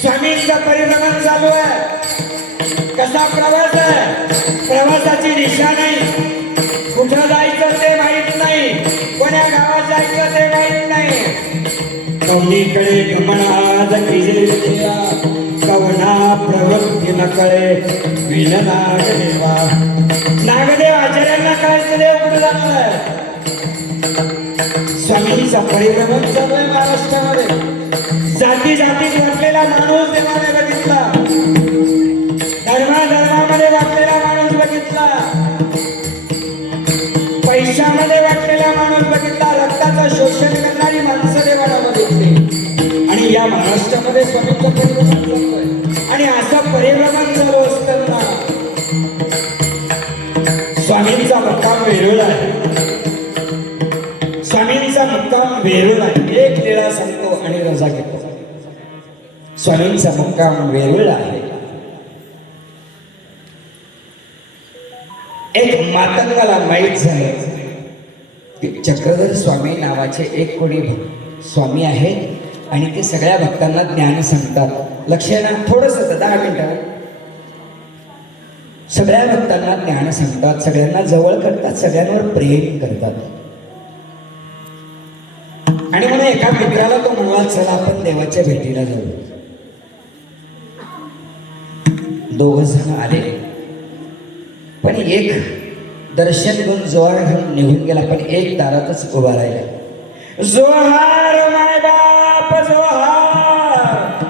स्वामींचा परिभ्रमण चालू आहे. कसा प्रवास आहे? प्रवासाची दिशा नाही, कुठं जायचं ते माहित नाही, कोण्या गावात जायचं ते माहित नाही. कवनीकडे गमनाज किजेला कवना प्रवृत्ती न कळे विन नागदेवा. नागदेव आचार्यांना कळायचं देव कुठं जाणार आहे. स्वामींचा परिभ्रमण चालू आहे महाराष्ट्रामध्ये. जाती जातीत वाटलेला माणूस देवाने बघितला, धर्माधर्मामध्ये वाटलेला माणूस बघितला, पैशामध्ये वाटलेला माणूस बघितला, रक्ताचं शोषण करणारी माणसं देवाला बघितली. आणि या महाराष्ट्रामध्ये स्वामींचं परिभ्रमण चालू आहे. आणि असं परिभ्रमण चालू असताना स्वामींचा मुक्काम वेरूळ आहे. स्वामींचा मुक्काम वेरूळ आहे. एक लीळा सांगतो आणि रजा घेतो. स्वामींचा मुक्काम वेरूळ आहे. एक मातंगाला माहीत झालं की चक्रधर स्वामी नावाचे एक कोणी स्वामी आहेत आणि ते सगळ्या भक्तांना ज्ञान सांगतात. लक्ष ना थोडंसं 10 मिनिटं. सगळ्या भक्तांना ज्ञान सांगतात, सगळ्यांना जवळ करतात, सगळ्यांवर प्रेम करतात. आणि म्हणून एका मित्राला तो म्हणाला, चला आपण देवाच्या भेटीला जाऊ. दोघ जण आले, पण एक दर्शन घेऊन जोहार घेऊन निघून गेला, पण एक दारातच उभा राहिला. जोहार माय बाप जोहार.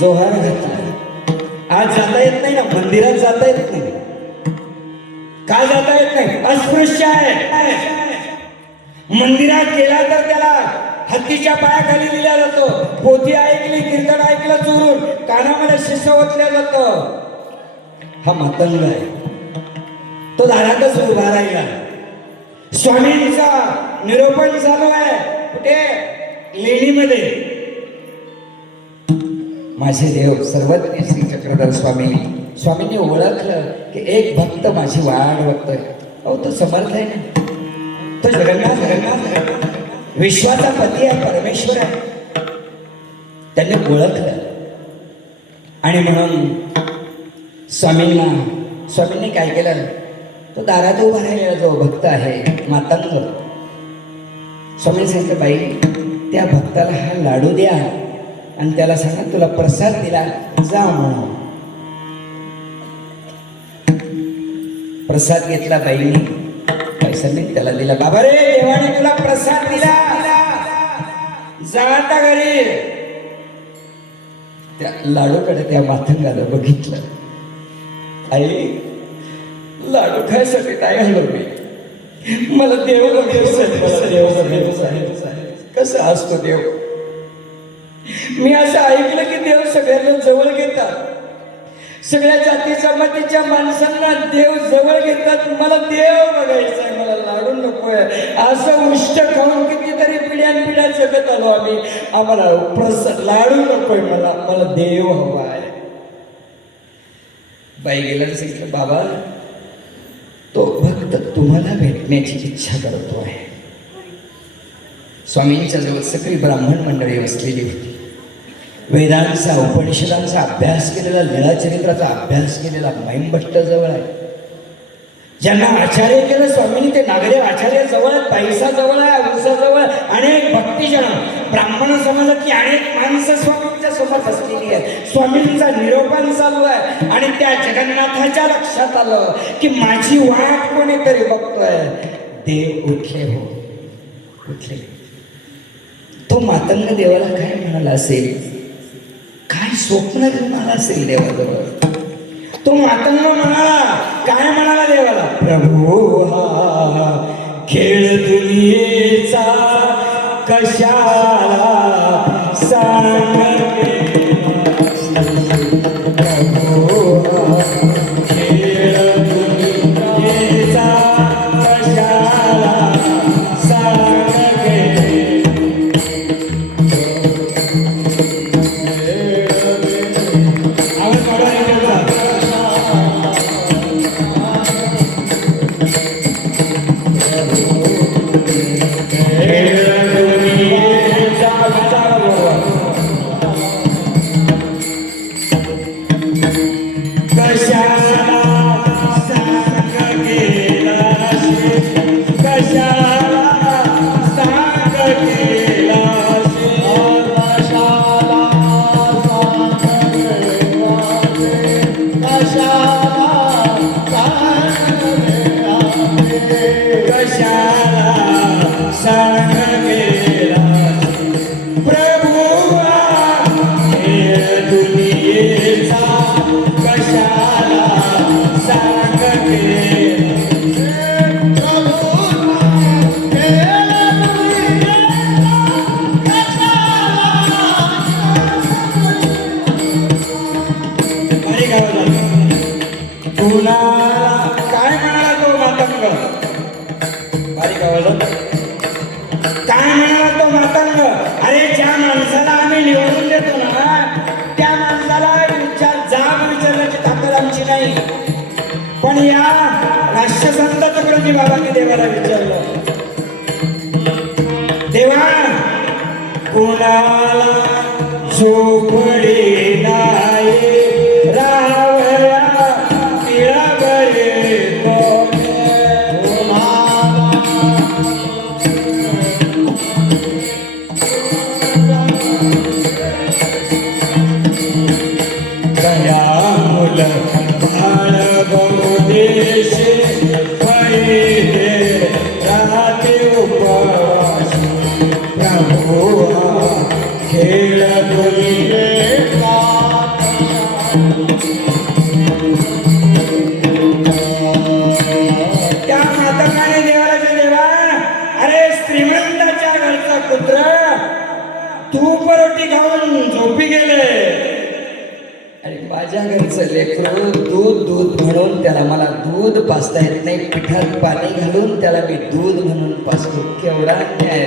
जोहार घातला. आज जाता येत नाही ना, मंदिरात जाता येत नाही. का जाता येत नाही? अस्पृश्य आहे. मंदिरात गेला तर त्याला हत्तीच्या पायाखाली दिला जातो. पोथी ऐकली, कीर्तन ऐकलं चोरून कानामध्ये शिष्य ओतल्या जातं. हा मतंग आहे. तो दारातच उभा राहिला. स्वामींचा निरोपण चालू आहे. कुठे? लेणीमध्ये. माझे देव सर्वज्ञ श्री चक्रधर स्वामी. स्वामींनी ओळखलं की एक भक्त माझी वाट बघतोय. अहो तो समर्थ आहे ना, तो जगन्नाथ विश्वाचा पती आहे, परमेश्वर आहे. त्यांनी ओळखलं. आणि म्हणून स्वामींनी काय केलं, तो दारात उभा राहिलेला जो भक्त आहे मातंग, स्वामी सांगितलं, बाई त्या भक्ताला हा लाडू द्या आणि त्याला सांगा तुला प्रसाद दिला जा म्हणून. प्रसाद घेतला बाईने, पैशाने त्याला दिला. बाबा रे, देवाने तुला प्रसाद दिला, जा आता घरी. त्या लाडूकडे त्या मातंगाला बघितलं. आई, लाडू खायसाठी नाही आलो मी, मला देव बघायचं. कसं असतो देव? मी असं ऐकलं की देव सगळ्यांना जवळ घेतात, सगळ्या जाती जमातीच्या माणसांना देव जवळ घेतात. मला देव बघायचा आहे, मला लाडू नकोय. असं उष्ट खाऊन कितीतरी पिढ्यानपिढ्या जगत आलो आम्ही. आम्हाला लाडू नकोय, मला देव हवा आहे. बाई गेल्यानं सांगितलं, बाबा तो भक्त तुम्हाला भेटण्याची इच्छा करतो आहे. स्वामींच्या जवळ सगळी ब्राह्मण मंडळी बसलेली होती. वेदांचा उपनिषदांचा अभ्यास केलेला, लीळाचरित्राचा अभ्यास केलेला मैंभट्ट जवळ आहे. ज्यांना आचार्य केलं स्वामींनी ते नागरे आचार्य जवळ आहेत, पैसा जवळ आहे, उसा जवळ, अनेक भक्तिजन ब्राह्मण समजत की अनेक माणसं स्वामींच्या सोबत असलेली आहेत. स्वामींचा निरोपण चालू आहे आणि त्या जगन्नाथाच्या लक्षात आलं की माझी वाट कोणीतरी बघतोय. देव उठले, हो उठले. तो मातंग देवाला काय म्हणाला असेल, काय स्वप्न घेऊन आला असेल देवाजवळ. तो मातंग म्हणाला, काय म्हणाला देवाला, प्रभू हा खेळ दुनियेचा कशाला सांग, प्रभू हा खेळ दुनियेचा कशाला सांग. काय म्हणाला तो मातंग, बारीक आवाजात काय म्हणाला तो मातंग, अरे ज्या माणसाला आम्ही निवडून देतो ना त्या माणसाला जाब विचारण्याची ताकद आमची नाही. पण या राष्ट्रसंत तुकडोजी बाबांनी देवाला विचारलं, देवा कोणाला झोपडी नाही रावया खेळ त्या मातंगाने देवाला देवा, अरे श्रीमंताच्या घरचा पुत्र तूप रोटी खाऊन झोपी गेले आणि माझ्या घरचं लेकरू दूध म्हणून त्याला मला दूध पाजता येत नाही, पिठात पाणी घालून त्याला मी दूध म्हणून पाजतो. केवढा अन्याय.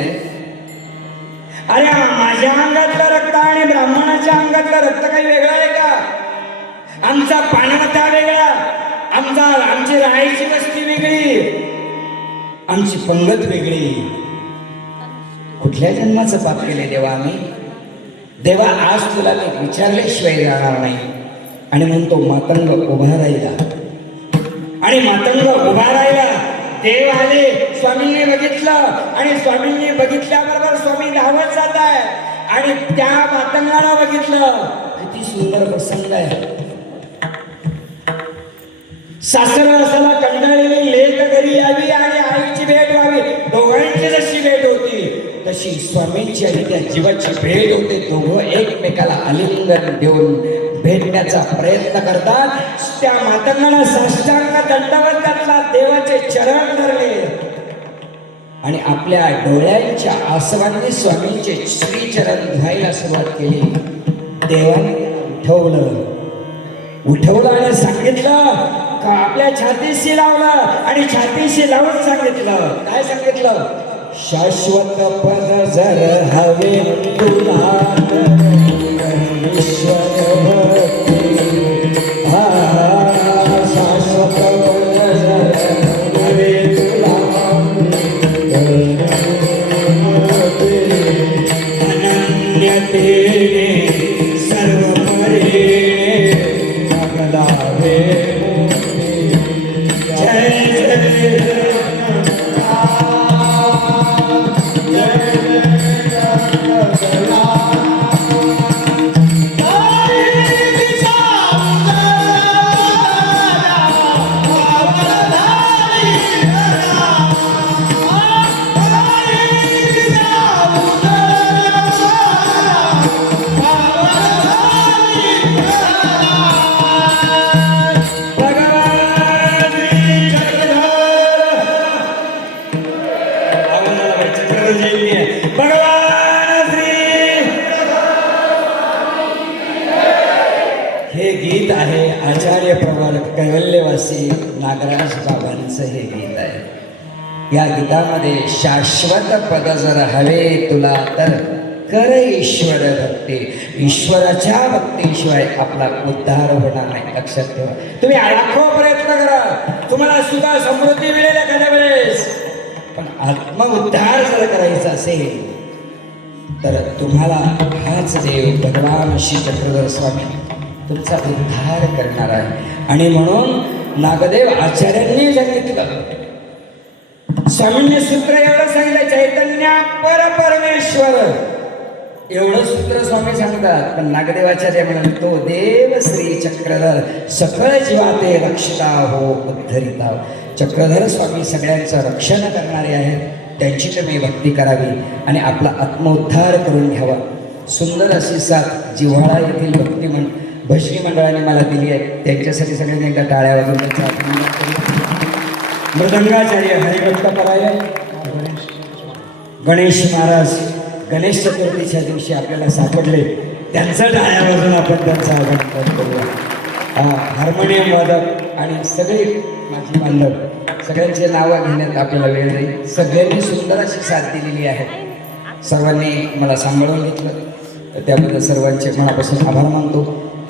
अरे माझ्या अंगातलं रक्त आणि ब्राह्मणाच्या अंगातलं रक्त काही वेगळं आहे का? आमचा पाणवठा वेगळा, आमची राहायची वस्ती वेगळी, आमची पंगत वेगळी. कुठल्या जन्माचं पाप केले देवा आम्ही? देवा आज तुला मी विचारल्याशिवाय जाणार नाही. आणि म्हणून तो मातंग उभा राहिला आणि मातंग उभा राहिला. देव आले, स्वामींनी बघितलं आणि स्वामींनी बघितल्याबरोबर स्वामी धावत जात आहे आणि त्या मातंगाला बघितलं. किती सुंदर प्रसंग आहे. सासरवासाला कंटाळलेली लेक घरी यावी आणि आईची भेट व्हावी, दोघांची जशी भेट होती तशी स्वामींची आणि त्या जीवाची भेट होते. दोघं एकमेकाला आलिंगन देऊन भेटण्याचा प्रयत्न करतात. त्या मातंगाला साष्टांग दंडवत घातला, देवाचे चरण धरले आणि आपल्या डोळ्यांच्या आसवांनी स्वामींचे श्रीचरण धुवायला सुरुवात केली. देवाने उठवलं आणि सांगितलं का आपल्या छातीशी लावलं आणि छातीशी लावून सांगितलं. काय सांगितलं? शाश्वत पद जर हवे तुला ईश्वर भक्ती. शाश्वत पद जर हवे तुला अनन्यतेने सर्व परे लागलावे. जय जय भगवान श्री. हे गीत आहे आचार्य प्रवर कैवल्यवासी नागराज बाबांचं हे गीत आहे. या गीतामध्ये शाश्वत पद जर हवे तुला तर कर ईश्वर भक्ती. ईश्वराच्या भक्तीशिवाय आपला उद्धार होणार नाही, लक्षात ठेवा. तुम्ही लाखो प्रयत्न करा, तुम्हाला सुद्धा समृद्धी मिळेल एखाद्या वेळेस, पण आत्मउद्धार जर करायचा असेल तर तुम्हाला हाच देव भगवान श्री चक्रधर स्वामी तुमचा उद्धार करणार आहे. आणि म्हणून नागदेव आचार्यांनी सांगितलं, स्वामींनी सूत्र एवढं सांगितलं, चैतन्य परमेश्वर एवढं सूत्र स्वामी सांगतात. पण नागदेवाचार्य म्हणतो, देव श्री चक्रधर सकळ जीवाते रक्षिता हो उद्धरिता. चक्रधर स्वामी सगळ्यांचं रक्षण करणारे आहेत, त्यांची तुम्ही भक्ती करावी आणि आपला आत्मोद्धार करून घ्यावा. सुंदर अशी साथ जिव्हाळा येथील भक्ती भजनी मंडळाने मला दिली आहे, त्यांच्यासाठी सगळ्यांनी एकदा टाळ्या वाजवून त्यांचा अभिनंदन करू. मृदंगाचार्य हरिभक्त परायण गणेश महाराज गणेश चतुर्थीच्या दिवशी आपल्याला सापडले, त्यांचं टाळ्या वाजून आपण त्यांचा अभिनंदन करूया. हार्मोनियम वादक आणि सगळे माझी बांधव सगळ्यांचे नावं घेण्यात आपल्याला वेळ नाही. सगळ्यांनी सुंदर अशी साथ दिलेली आहे. सर्वांनी मला सांभाळून घेतलं, त्याबद्दल सर्वांचे मनापासून आभार मानतो.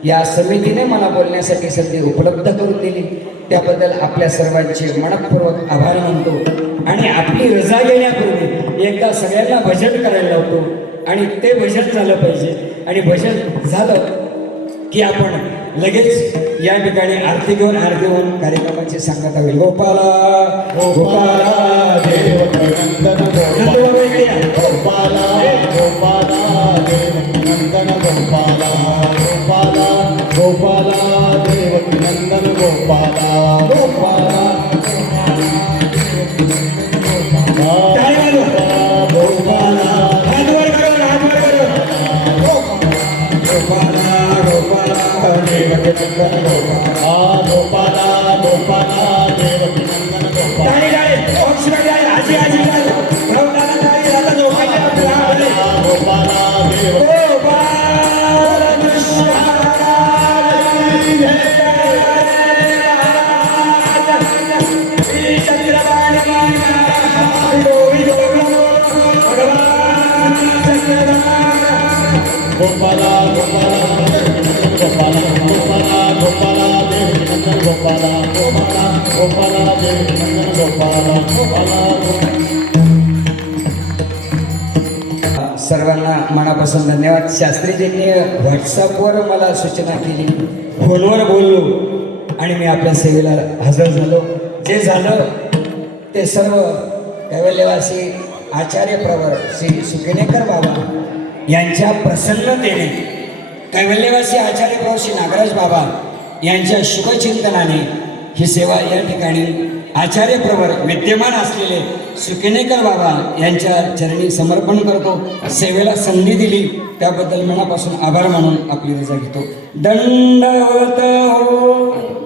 या समितीने मला बोलण्यासाठी संधी उपलब्ध करून दिली, त्याबद्दल आपल्या सर्वांचे मनपूर्वक आभार मानतो. आणि आपली रजा घेण्यापूर्वी एकदा सगळ्यांना भजन करायला लावतो आणि ते भजन झालं पाहिजे. आणि भजन झालं की आपण लगेच या ठिकाणी आरती घेऊन कार्यक्रमाची सांगता होईल. गोपाला गोपाला देव नंदन गोपाला गोपाला देव नंदन गोपाला गोपाला गोपाला देव नंदन गोपाला गोपाला गोपाला गोपाला देवकी नंदन गोपाला आजी आजी गोपाला गोपाला गोपाला गोपाला गोपाला गोपाला देवकी नंदन गोपाला गोपाला गोपाला देवकी नंदन गोपाला गोपाला. सर्वांना मनापासून धन्यवाद. शास्त्रीजींनी व्हॉट्सअपवर मला सूचना केली, फोनवर बोललो आणि मी आपल्या सेवेला हजर झालो. जे झालं ते सर्व कैवल्यवासी आचार्य प्रवर श्री सुकेनेकर बाबा यांच्या प्रसन्नतेने, कैवल्यवासी आचार्य प्रवर श्री नागराज बाबा यांच्या शुभचिंतनाने ही सेवा या ठिकाणी आचार्य प्रवर विद्यमान असलेले सुकेनेकर बाबा यांच्या चरणी समर्पण करतो. सेवेला संधी दिली त्याबद्दल मनापासून आभार मानून आपली रजा घेतो. दंडवत हो.